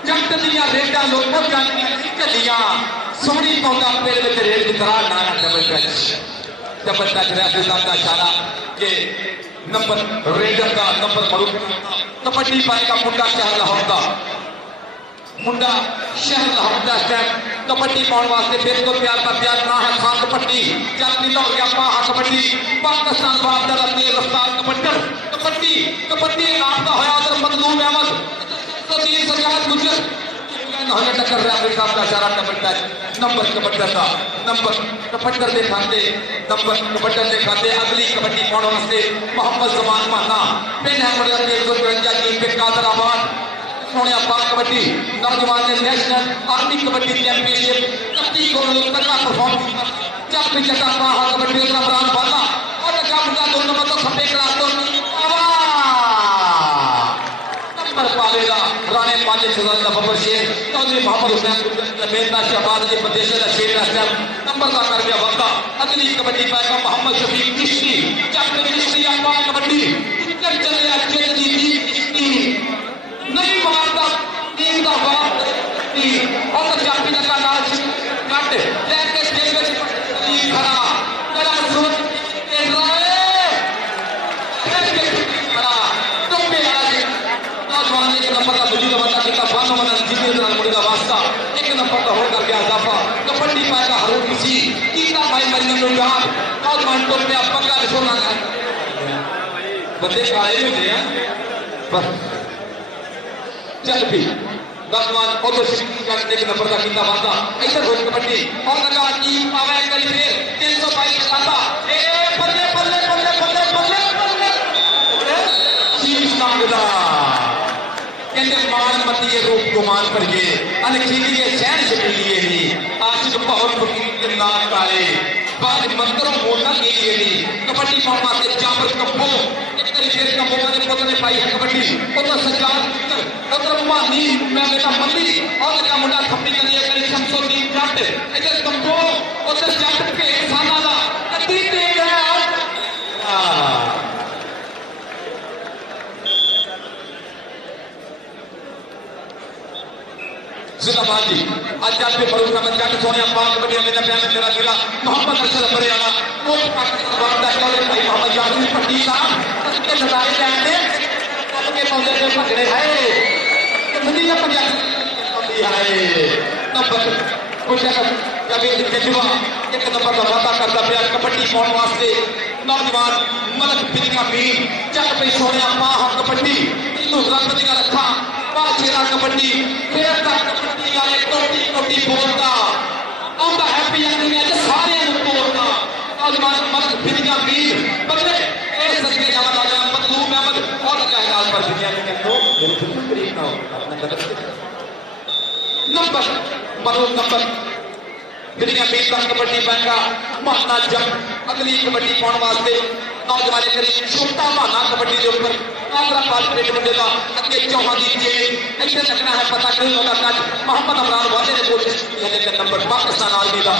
जट दियां रेडां लोकों जांदियां झल्लियां सोहनी पाउंदा पेड़ विच रेड दी तरह नारा डबल टच रेफरी साहब का इशारा कि नंबर रेडर का नंबर मरू कबड्डी पाएगा मुंडा शहर लाहौर का मुंडा शहर लाहौर का स्टैंड कबड्डी पाउण वास्ते बिल्कुल प्यार का प्यार ना है खान कबड्डी चल नीला हो गया पाहा कबड्डी पाकिस्तान बाप दा तेज रफ्तार कबड्डर कबड्डी कबड्डी आपका होया उधर मजलूम अहमद तो तीन सजाद गुजर होने टक्कर रेफरी साहब का इशारा डबल टच नंबर कबड्डर का नंबर कबड्डर दे खाते नंबर कबड्डर दे खाते अगली कबड्डी पाउण वास्ते मोहम्मद जमान माना पिन है बड़ा 352 टीम पे कादराबाद सोनिया पा कबड्डी नौजवान ने नेशनल आर्मी कबड्डी चैंपियनशिप कत्ती को तगड़ा परफॉर्म जब भी जटा पा कबड्डी उतना इमरान बाला और जब का दोनों मतलब खपे क्लास तो नंबर पालेगा राणे पाले सुल्तान का बबर शेर चौधरी मोहम्मद हुसैन मेहता शहबाज के प्रदेश का शेर का नंबर का कर गया वक्ता अगली कबड्डी पाएगा मोहम्मद शफीक चिश्ती जब चिश्ती पा कबड्डी टिकट चले अच्छे दी नहीं मारता टीम का बाप और जापी का नाच कट लेके स्टेज पे खड़ा तेरा सुन के रोए खड़ा तुम भी आज नौजवान एक नंबर का बुजुर्ग बंदा कितना बानो बंदा जितने दिन मुर्गा वास्ता एक नंबर का होकर गया इजाफा कबड्डी पाएगा हरूण किसी कीता भाई मरियम नौजवान नौजवान तो पे पक्का छोड़ना है बंदे आए होते हैं बस चल भी नौजवान उधर एक नंबर का कीता वादा इधर हो कबड्डी और लगा टीम पावे करी फिर 322 खाता ए बल्ले बल्ले बल्ले बल्ले बल्ले बल्ले शीश नागदा कहते मान मती ये रूप गुमान पर ये अनखीली ये शहर से लिए ही आशिक बहुत फकीर के नाम काले बाद मंत्रों बोलना के लिए नहीं कबड्डी पाउण वास्ते जाबर कप्पो एक तरीके का मौका ने पुत ने पाई है कबड्डी उधर सज्जाद उधर मानी मैं बेटा मंदी और का मुंडा खप्पी कर दिया करी शमसुद्दीन जट इधर कप्पो उधर जट के साना दा कदी दे गया जिंदाबाद जी आज जात पे भरोसा मत जाट सोनिया पाक कबड्डी में प्यार में तेरा गिला मोहम्मद अरशद बरियाला वो पाकिस्तान बाप दा चौधरी भाई मोहम्मद यासीन पट्टी साहब उसके सदाए जाने के पौधे पे पकड़े है कितनी ना पंजाबी है नंबर कुछ जब ये जज्बा एक नंबर का वादा करता प्यार कबड्डी पाउण वास्ते नौजवान मलक बिलिंगा मीर चल पे सोनिया पाह कबड्डी इनु रंग दिया रखा पाचेरा कबड्डी फिर तक कबड्डी वाले कोटी कोटी बोलता आंदा हैप्पी एंडिंग है सारे बोलता नौजवान मलक बिलिंगा मीर बदले ए सदके जावा राजा मजलूम अहमद और कायनात पर दुनिया में तो बिल्कुल करीब ना हो अपना गलत नंबर मरो नंबर बिलिंगा मीर का कबड्डी पाएगा माना जब अगली कबड्डी पाउण वास्ते नौजवान करीब छोटा माना कबड्डी के ऊपर आगरा पाल पेट बंदेगा अगे चौहान दी जेल ऐसे लगना है पता नहीं होगा कल मोहम्मद इमरान वाले ने कोशिश की है नंबर पाकिस्तान आर्मी का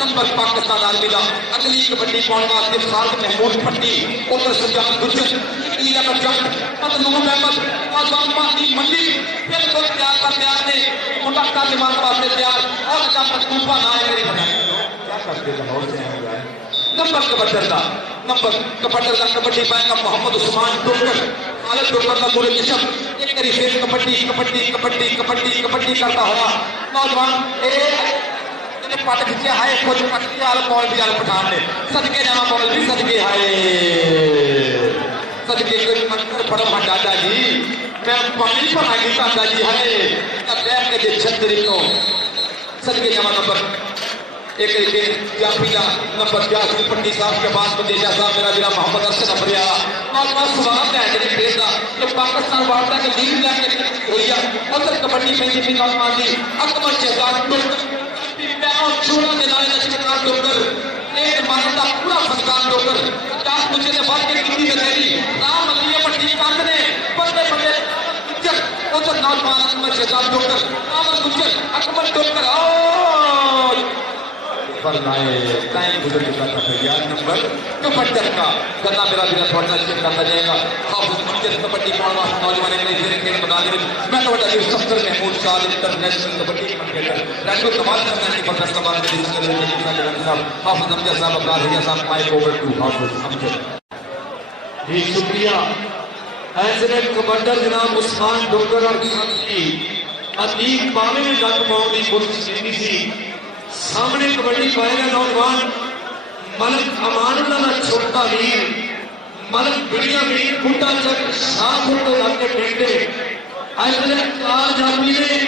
नंबर पाकिस्तान आर्मी का अगली कबड्डी पाउण वास्ते फारूक महमूद पट्टी उधर सज्जाद गुजर लीला का जट मजलूम अहमद नौजवान मानी मंडी बिल्कुल प्यार का प्यार ने मुंडा का दिमाग वास्ते प्यार और का मजलूम ना है मेरे बनाए क्या करते लाहौर से आए नंबर कबड्डर का कबड्डी पाएगा मोहम्मद उस्मान डोकर आलम डोकर का पूरे जिस्म एक करी फिर कबड्डी कबड्डी कबड्डी कबड्डी कबड्डी करता हुआ नौजवान ने पट खिंचा है कुछ पट के आलम मौलवी आलम पठान ने सदके जाना मौलवी सदके हाय सदके कोई मंत्र पढ़ो हाँ दादा जी मैं पानी पढ़ागी दादा जी हाय बैठ के छतरी को सदके जाना नंबर एक जाफीला नंबर 82 पट्टी साहब के बाद बदेशा साहब मेरा जिला मोहम्मद अरशद बरियाला और बस सवाल है जेडी खेल दा तो पाकिस्तान वार्ता के लीग लेके हुई है उधर कबड्डी में भी नौजवान दी अकबर शहजाद टुक पैरों छोड़ा के नाले नशकार टुकर है उनका पूरा सत्कार डॉक्टर चार मुझे ने बात के कितनी तेरी राम अली पट्टी कांड ने बड़े बड़े गुज्जर उधर नौजवान अकबर शहजाद डॉक्टर राम गुज्जर अकबर डॉक्टर और फरमाए टाइम गुजर चुका था भैया नंबर 74 का गन्ना मेरा बिना थोड़ा चेक करता जाएगा हाफिज मुंजर कबड्डी पाड़वा नौजवान ने फिर खेल मैदान में मैं तो बता दूं सफर महमूद शाह इंटरनेशनल कबड्डी क्रिकेटर रंगो कमाल करने की बरकत का बात है जिसके लिए साहब हाफिज अमजद साहब अब्बास भैया साहब माइक ओवर टू हाफिज अमजद जी शुक्रिया ऐसे कमांडर जनाब उस्मान डोगर और की अतीक पावे में गल पाने की कोशिश की थी सामने कबड्डी पाएगा नौजवान मलक अमानुल्लाह का छोटा वीर मलक बिड़िया वीर बुढ़ा चक शाहपुर तो लाके बेटे ऐसे चार जामी ने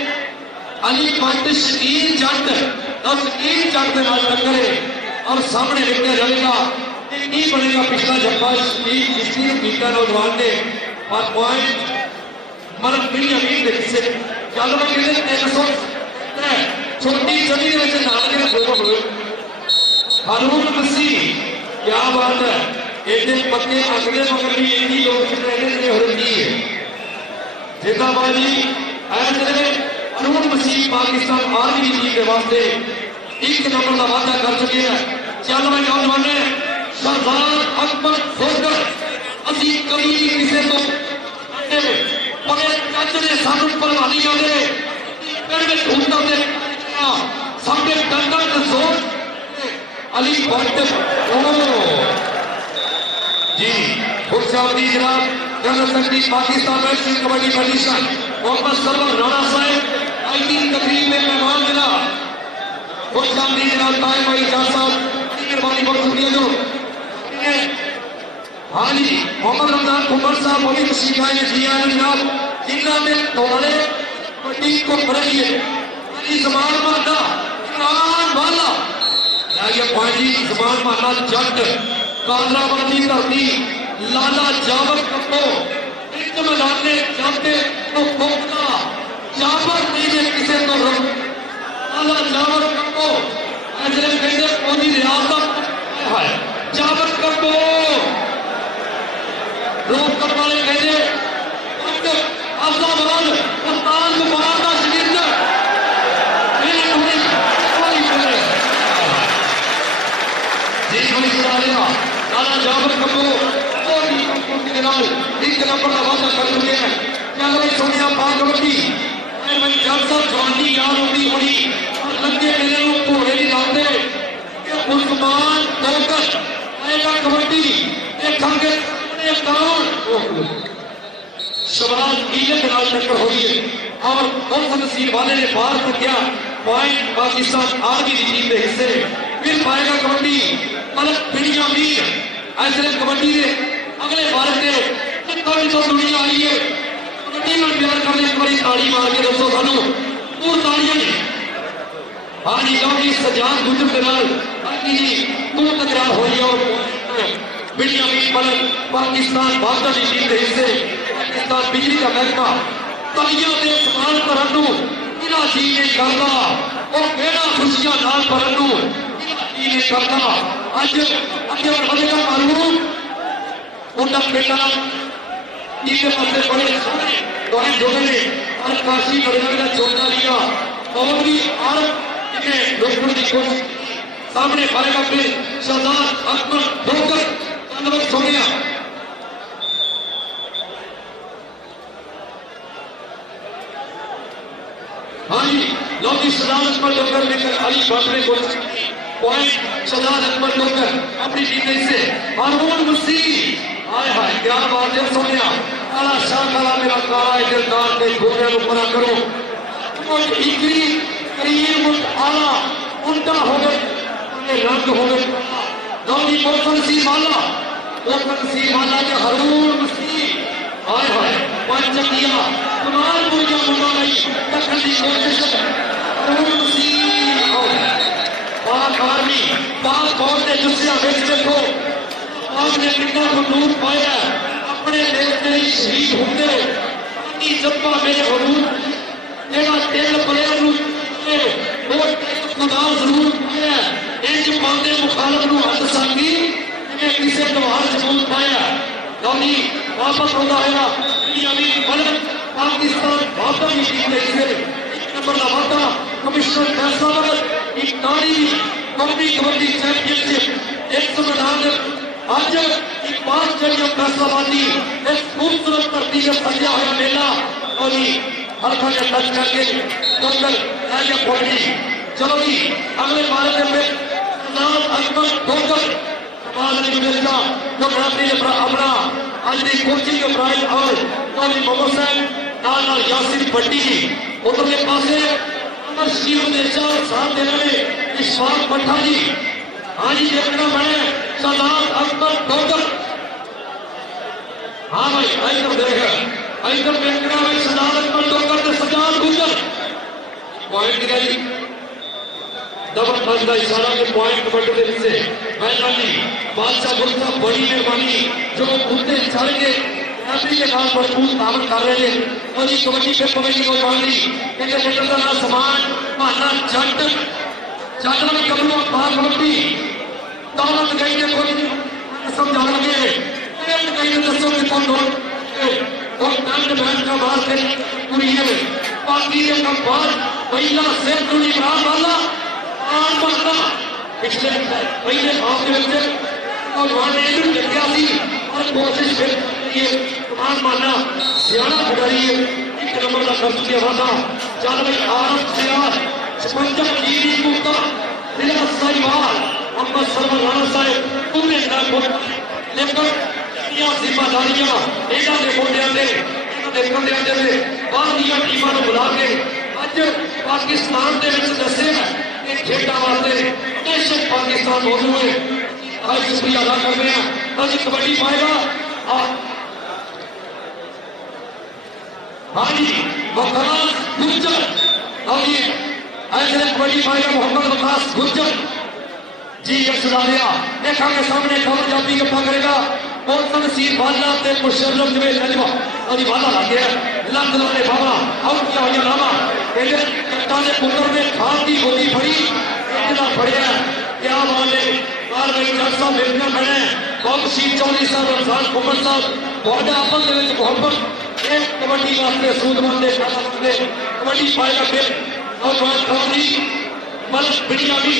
अली पंत शकीर जट और शकीर जट के नाल टक्करे और सामने देखा जाएगा की बनेगा पिछला जब्बा शकीर किसी ने पीटा नौजवान ने और पॉइंट मलक बिड़िया वीर ने किसे चल मैं कहते 300 छोटी गली में नाल हारून मसीह क्या बात है एक पत्ते अगले मगर भी एक ही लोग रहने हो रही है जिंदाबादी ऐसे हारून मसीह पाकिस्तान आर्मी टीम के वास्ते एक नंबर का वादा कर चुके हैं चल मैं नौजवान ने सरदार अकबर फोकर असी कभी किसी तो बड़े चाचे ने सानू परवानी आने फिर में ढूंढता दे सामने डंडा के जोर अली भट्ट जी खुशामदी जनाब general secretary Pakistan national kabaddi federation Mohammad Sarwar Rana sahab आईटी तकरीब में मेहमान जनाब खुशामदी जनाब ताए भाई जान साहब मेहरबानी बहुत शुक्रिया जो हाँ जी मोहम्मद रमजान कुमार साहब बड़ी तशरीफ आए जी आए जनाब जिन्होंने दौड़े कबड्डी को बढ़ाइए जमान मारना इमरान वाला ये पाजी जमान मारना जट कादराबादी धरती लाला जावर कपो एक मैदान ने जाते तो खोखला जावर नहीं दे किसे तो लाला जावर कपो ऐसे कहते पूरी रियासत है जावर कपो रोक कर वाले कहते अफजाबाद उस्ताद मुबारक का शरीर लाला जावर कपो एक नंबर का वादा कर चुके हैं क्या भाई सोनिया पाक कबड्डी भाई जलसा जवानी याद होती बड़ी लंगे मेले को घोड़े नहीं लाते उस्मान डोगर आएगा कबड्डी देखेंगे कौन शबाज ईले के नाल टक्कर हो रही है और कौन नसीब वाले ने बाहर को किया पॉइंट पाकिस्तान आर्मी की टीम के हिस्से फिर पाएगा कबड्डी मलक बिड़िया वीर ऐसे कबड्डी के अगले भारत के कभी तो दुनिया आई है कबड्डी में प्यार करने एक बारी ताड़ी मार के दोस्तों सानू पूरी ताड़ियां हाँ जी क्योंकि सजाद गुजर के नाल बाकी जी तू तकरार हो रही है और बिड़िया वीर मलक पाकिस्तान भारत की टीम के हिस्से पाकिस्तान बिजली का महकमा तालियां दे समान करन नूं इना जी ने करदा और केड़ा खुशियां नाल करन नूं इना जी ने करदा आज अगे बढ़ेगा मालूम उनका बेटा इनके पासे बड़े सोने दोनों जोड़े ने और काशी बढ़ेगा का छोटा लिया और भी और इन्हें रोकने की कोशिश सामने पड़ेगा फिर शहजाद अकबर डोगर तंदुरुस्त हो गया हाँ जी लोग शहजाद अकबर डोगर लेकर अली भट्ट ने कोशिश की पॉइंट शहजाद अकबर डोगर अपनी टीम से हारून मसीह हाय हाय क्या बात है सोनिया काला शाह काला मेरा काला इधर के घोड़े को परा करो कुछ इकरी करीम आला उल्टा हो गए रंग हो गए नौनी मोहम्मद सी माला के हारून मसीह हाय हाय पंचकिया कमाल पूजा मुंडा नहीं दखल की कोशिश हारून मसीह पाक आर्मी पाक फौज ने दुनिया में देखो आपने कितना को नूर पाया अपने देश के शहीद होंगे की जज्बा मेरे हजूर एड़ा तेल प्लेयर नु वो खुदा जरूर पाया इंज पाते मुखालफ को हथ संगी जिन्हें किसी त्योहार सबूत पाया लौनी वापस होता है दुनिया में बल्कि पाकिस्तान वापस की टीम से एक नंबर का वादा कमिश्नर फैसला एक नारी कौमी कबड्डी चैंपियनशिप एक संविधान आज एक बात जरिए फैसलाबाजी इस खूबसूरत धरती का सजा हुआ मेला और हल्का ने टच करके डॉक्टर राजा कोटी चलो जी अगले भारत में नाम अकबर डॉक्टर समाज की मिलता जो रात्रि अपना आज की कोचिंग के प्राइज और नौली मोहम्मद साहब नाल यासिर भट्टी जी उधरले पासे अमर शिव देशा साथ देने में इशफाक भट्टा जी हाँ जी देखना मैं सरदार अकबर डॉक्टर हाँ भाई इधर देख इधर देखना भाई सरदार अकबर डॉक्टर के सजाद गुजर पॉइंट गई डबल टच का इशारा के पॉइंट कबड्डी के हिस्से मैदानी बादशाह गुरसा बड़ी मेहरबानी जो कूदते चढ़ के यात्री के नाम पर खूब तामन कर रहे थे और ये कबड्डी फिर कमेटी को बांधी क्योंकि लेकर का सामान माना जट जट में कबड्डी बाहर कबड्डी दौलत गई ने कोई समझा लगे एक कहीं ने दसों के कौन और दंड बैठ का बाहर से पूरी है बाकी ये का बाहर पहला से पूरी बाहर वाला और पकड़ा पिछले पहले भाव के वक्त और वहां ने भी देखा थी और कोशिश फिर ये कमान माना सियाना खिलाड़ी है एक नंबर का खर्च किया वादा चल भाई आरफ सियार स्पंजर जीरी मुक्ता जिला साहिवाल मोहम्मद सरवर राणा साहब पूरे लेकर ये जिम्मेदारियां ਇਹਨਾਂ ਦੇ ਮੋਢਿਆਂ ਤੇ ਇਹਨਾਂ ਦੇ ਕੰਧਿਆਂ ਤੇ ਬਾਹਰ ਦੀਆਂ ਟੀਮਾਂ ਨੂੰ ਬੁਲਾ ਕੇ ਅੱਜ ਪਾਕਿਸਤਾਨ ਦੇ ਵਿੱਚ ਦੱਸਿਆ कि खेडा वास्ते बेशक पाकिस्तान मौजूद है आज शुक्रिया अदा कर रहे हैं आज कबड्डी पाएगा और हाँ जी वकास गुज्जर और ये ऐसे कबड्डी पाएगा मोहम्मद वकास गुज्जर जी ये सुधारिया देखा के सामने खबर जाती के पकड़ेगा और तनसीर वाला ते मुशर्रफ में नजवा और ये वाला लग गया लग लाने बाबा आउट किया हुआ नामा कहते कट्टा ने पुत्र ने खान की गोली फड़ी इतना फड़िया क्या बात है बार में जज साहब मिलकर बने बहुत सी चौधरी साहब रमजान कुमार साहब बहुत आपस में मोहब्बत एक कबड्डी वास्ते सूदमंदे कबड्डी पाएगा फिर और बात खबरी मलक बिड़िया भी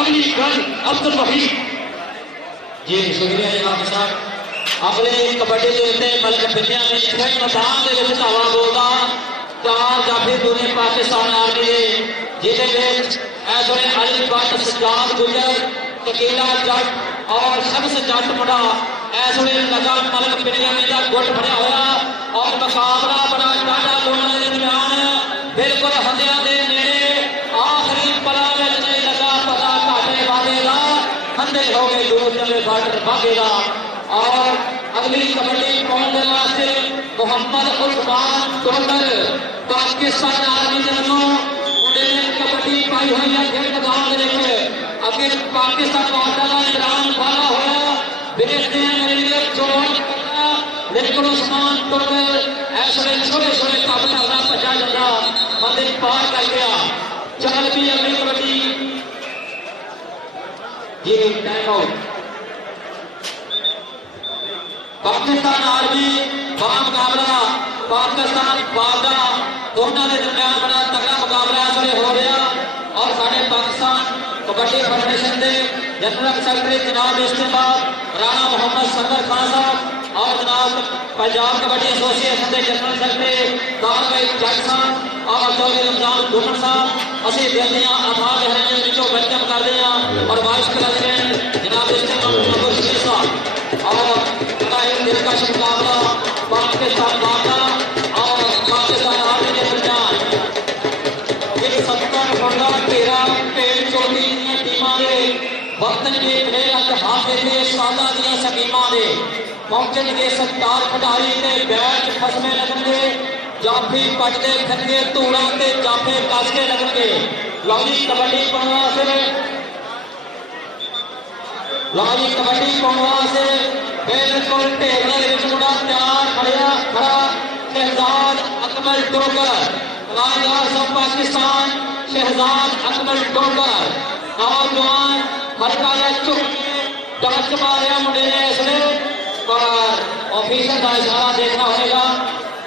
अगली गल अब्दुल वहीद जी शुक्रिया जनाब साहब अगले कबड्डी के उत्ते मलक बिड़िया ने फिर मैदान के विच धावा बोलदा चार जाफी दूने पाकिस्तान आर्मी के जिहदे विच इस वे अली भट्ट सजाद गुजर तकीला जट और शम्स जट मुंडा इस वे लगा मलक बिड़ियानी का गुट फड़िया होया और मुकाबला बड़ा टाढ़ा दोनों के दरमियान बिल्कुल हंदियां दे नेड़े आखिरी पला विच लगा पता घाटे वादे दा हंदे हो गए दूर चले बॉर्डर भागे दा और अगली कबड्डी पाने वास्ते मोहम्मद उस्मान टोकर पाकिस्तान आर्मी के वलों कबड्डी पाई हुई है खेल मैदान के अगे पाकिस्तान वादा का इमरान वाला होया विदेश ने चोट करना लेकिन उस्मान टोकर ऐसे छोटे छोटे कप ढालना भजा जाता बंदे पार कर गया चल भी अगली कबड्डी ये टाइम आउट पाकिस्तान आर्मी बड़ा मुकाबला पाकिस्तान वादा दोनों के दरमियान बड़ा तगड़ा मुकाबला इस वे हो रहा और साढ़े पाकिस्तान कबड्डी फेडरेशन के जनरल सेक्रेटरी जनाब इस्तेमाल राणा मोहम्मद सफर खान साहब और जनाब पंजाब कबड्डी एसोसिएशन के जनरल सेक्रेटरी दार भाई जट साहब और चौधरी रमजान घूमन साहब असं दिल दियाँ अथाह गहराइयों विचों वेलकम करते हैं और वाइस प्रेसिडेंट जनाब इस्तेमाल साहब और दिलकश मुकाबला पाकिस्तान वादा और पाकिस्तान आर्मी के दरमियान एक 70 फुट का घेरा पेड़ चोटी टीमां के वतन के प्लेयर हाथ देते सादा दियां स्कीमां दे पहुंचणगे सत्तार खिडारी ते बैट फसमे लगणगे जाफी पटदे फिरनगे धूड़ा ते जाफे कस के लगणगे लौजी कबड्डी पाउण वास्ते लौजी कबड्डी पाउण वास्ते बिल्कुल ढेरों के मुंडा तैयार खड़ा शहजाद अकबर डोगर राजदार सब पाकिस्तान शहजाद अकबर डोगर नौजवान हल्का जिहा झुक के टच मारिया मुंडे ने इसने, पर ऑफिसर का इशारा देखना होगा।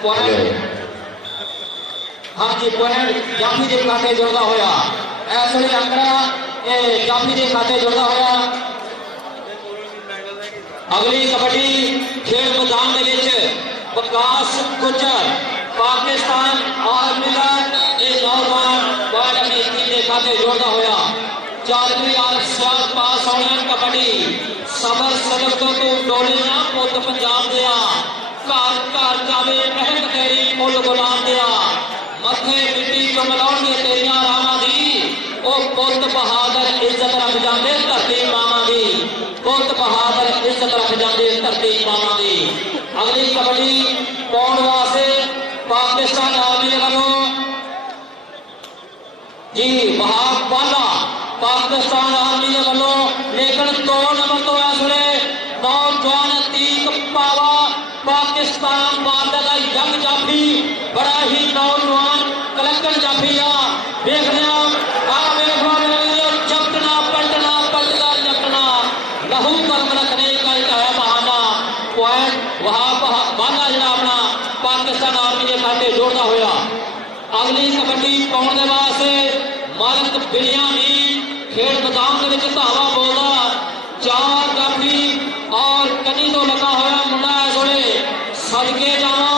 पॉइंट हाँ जी, पॉइंट जाफी के खाते जुड़ता होया इसलिए अंकड़ा जाफी के खाते जुड़ता होया। अगली कबड्डी खेल मैदान के विकास गुजर पाकिस्तान आर्मी का एक नौजवान पॉइंट अपनी टीम के खाते जोड़ता होया। 4वीं आर पास होने कबड्डी सबर सदक तो तू डोलियां पुत पंजाब दिया घर घर जावे महक तेरी फुल गुलाम दिया मथे मिट्टी चो मिलाउणगे तेरियां रावां दी ओ पुत बहादुर इज्जत रख जांदे धरती मावां दी पुत बहादुर इज्जत रख जांदे धरती मावां दी। अगली कबड्डी पाउण वास्ते पाकिस्तान आर्मी दे वल्लों जी वहाब वाला पाकिस्तान आर्मी के वालों, लेकिन 2 नंबर तो इसलिए नौजवान तीक पावा पाकिस्तान बादल का यंग जाफी बड़ा ही नौजवान कलकन जाफी आ देखने जपटना पलटना पलटना जपटना लहू कर्म रखने का एक है बहाना। पॉइंट वहां बाना जरा अपना पाकिस्तान आर्मी के खाते जोड़ता हुआ। अगली कबड्डी पाउण के वास्ते मालिक बिलियानी खेल मैदान के धावा बोलता 4 जाफी और कनी तो लगा हुआ मुंडा इस वे सदके जावा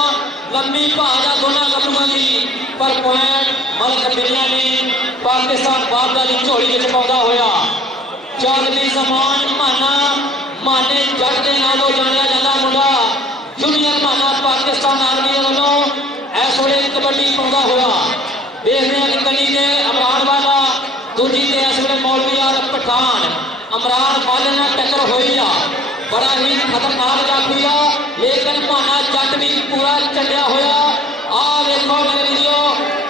लंबी भाजा दोनों गबरूआं की, पर पॉइंट मलक बिलियानी पाकिस्तान बादल की झोली में पाउंदा होया। 4वीं जमान माना माने जट के नालों जानिया जाता मुंडा जूनियर माना पाकिस्तान आर्मी के वालों इस वे कबड्डी पाउंदा होया। देखने की कनी ने इमरान वाला दूजी ते इस वे मौलवी यार पठान इमरान वाले नाल टक्कर होई आ बड़ा ही खतरनाक जाफी आ, लेकिन भाना जट भी पूरा चढ़िया होया। आ देखो मेरे वीडियो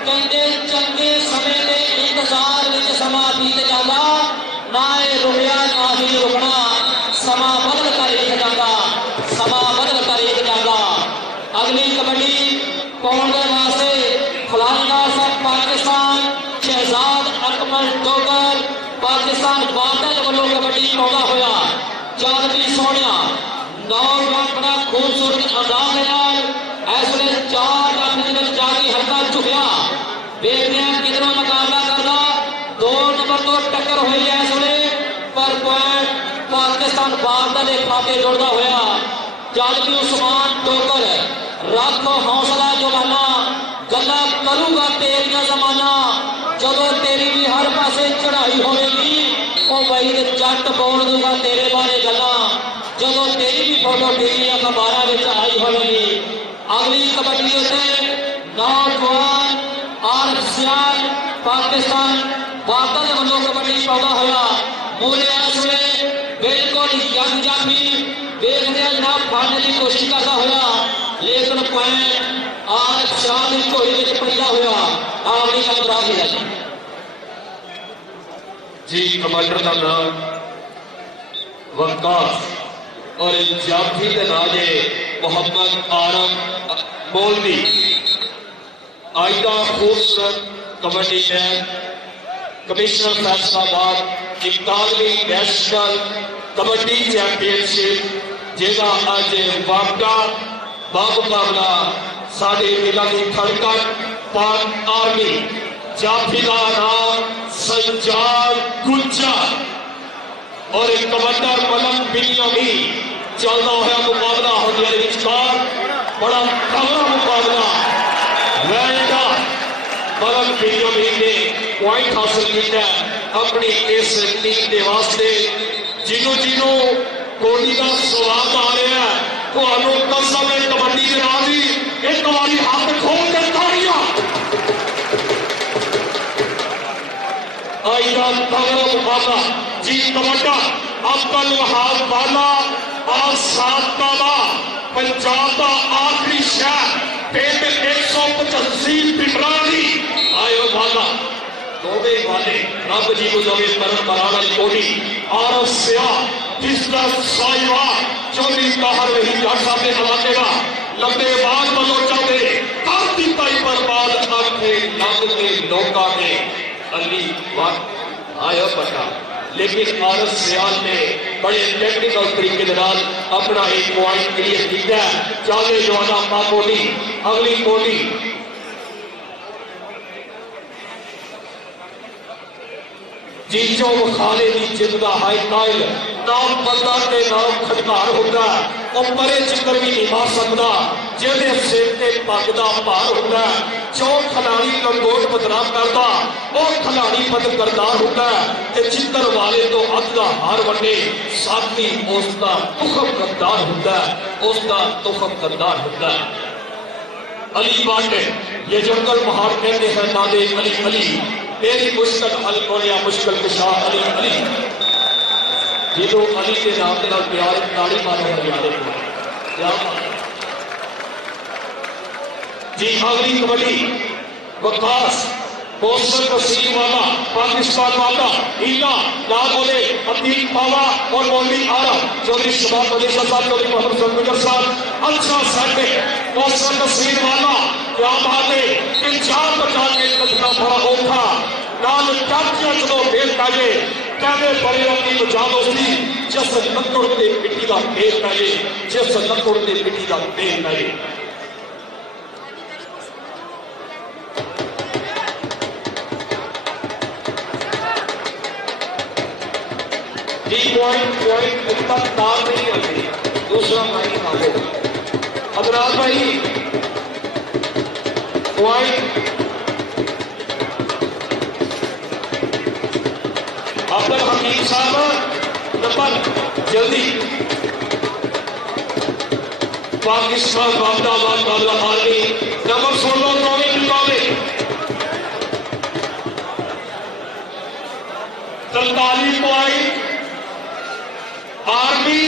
कहते चंगे समय के इंतजार विच समा बीत जाता ना ये रुकिया ना ही रुकना समा बदल कर एक जाता समा बदल कर एक जाता। अगली कबड्डी पाउण दे वास्ते फलांगा सब पाकिस्तान शहजाद अकमल डोगर पाकिस्तान बादल वालों कबड्डी पाउंदा होया। 4वीं सोनिया नौजवान बड़ा खूबसूरत अंदाज है इस वे 4 जाफी में जाके हल्का झुकिया देखते हैं कितना मुकाबला करता 2 नंबर तो टक्कर हुई है इस वे, पर पॉइंट पाकिस्तान बादल के खाते जोड़ता होया। 4वीं उस्मान डोगर रखो हौसला जवाना गल्ला करूंगा तेरिया जमाना जदों तेरी भी हर पासे चढ़ाई होगी ओ भाई ते जट बोल दूंगा तेरे बारे गल्ला जदों तेरी भी फोटो टीवी अखबारां विच आई होगी। अगली कबड्डी उत्ते नौजवान आर सियाल पाकिस्तान बादल वालों कबड्डी पाउंदा होया। मूले इस वे बिल्कुल यंग जाफी देखने जनाब फाड़ने की कोशिश करता होया, लेकिन पॉइंट आर सियाल की झोली विच पैदा होया। अगली कबड्डी जी कमांडर का नाम वकास और जाफी के राजे मोहम्मद आरम मौलवी। आज का खूबसूरत कबड्डी मैच कमिश्नर फैसलाबाद 41वीं नेशनल कबड्डी चैंपियनशिप जिसका अज वापटा बामुकाबला साढ़े जिला की खड़कट पाक आर्मी जाफी का नाम सज्जाद गुज्जर और एक कमांडर मलक बिलियानी चलता हुआ मुकाबला होने विचकार बड़ा तगड़ा मुकाबला वैदा मलक बिलियानी ने पॉइंट हासिल किया अपनी इस टीम के वास्ते। जिन्हों कोहली का स्वाद आ रहा है तो कसम है कबड्डी के राजी एक बारी हाथ खोल के तालियां मुकाबला जी कमांडर अब्दुल वहाब वाला और सातवा पंजाब का आखिरी शहर पिंड 185 पिपराली आयो वाला दोवे वाले रब जी को दोवे परंपरा वाली कोटी और सिया जिसका साइवा चौधरी कहर वही डॉक्टर साहब ने हवाले का लंबे बाद बलोचा दे कर दिता ही बर्बाद आंखें नंग के नौका में अली बात आयो पता लेकिन आरस सियाल ने बड़े टेक्निकल तरीके के नाल अपना एक पॉइंट क्लियर किया। चाले जवाना पाकोली अगली कोली जीचो खाले की जिद का हाई कायल नाम बंदा के नाम खटकार होता और परे चित्र भी नहीं मार सकता जिहदे सिर ते पग दा भार होता जो खिलाड़ी लंगोट बदनाम करता वो खिलाड़ी बद करदार होता ते चित्र वाले तो अध का हार वटे साथी उसका तुखम करदार होता उसका तुखम करदार होता। अली बाटे ये जंगल महार कहते हैं नादे अली अली मेरी मुश्किल हल को या मुश्किल कुशा अली अली जो अली के नाम के नाल प्यार ताड़ी मारो हरियाणे को क्या जी। अगली कबड्डी वकास पोस्टर तस्वीर वाला पाकिस्तान वाला ईना नाम बोले अतीक पावा और मौलवी आरम चौधरी शबाब मलिक साहब चौधरी मोहम्मद सरगुजर साहब अच्छा साडे पोस्टर तस्वीर वाला क्या बात है कि 4-50 के कदम बड़ा औखा नाल चाचिया चलो फेर पाए कहते बड़े अपनी बचा दोस्ती जिस लकड़ के मिट्टी का फेर पाए जिस लकड़ के मिट्टी का फेर पाए। पॉइंट इतना तार नहीं होती दूसरा माइक खाओ अबराज भाई पॉइंट अब्दुल हकीम साहब नंबर जल्दी Pakistan Ahmedabad Babla army number 16 43 point army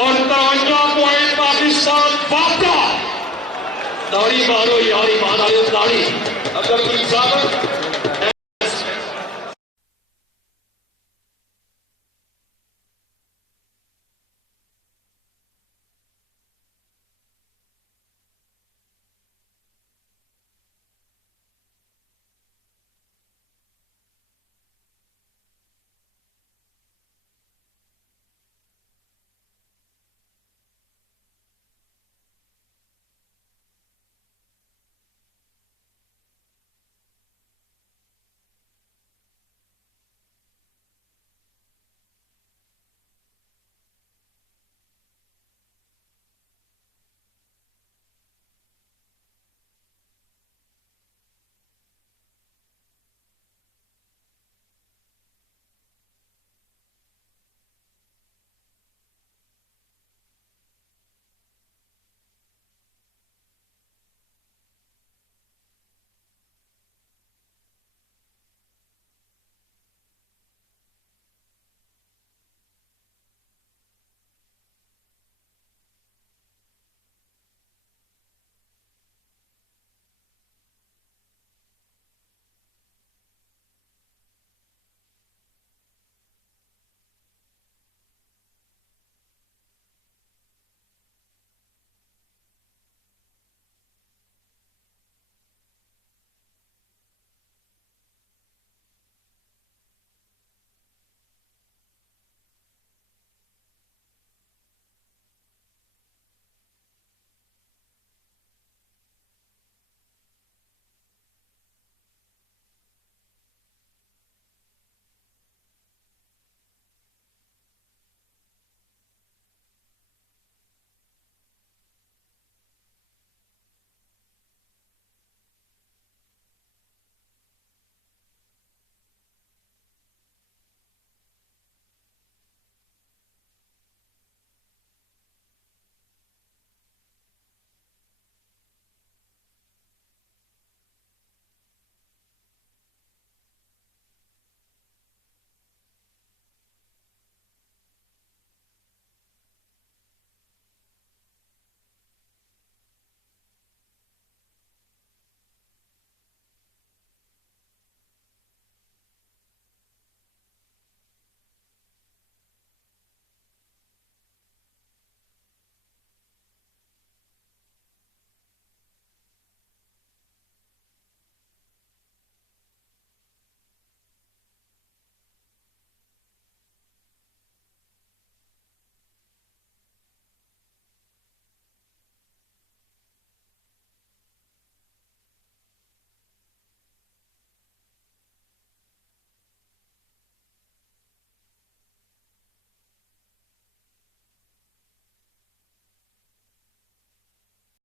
और 53 पॉइंट पाकिस्तान वापस दाढ़ी मारो यार ईमान आयो दाढ़ी अगर साहब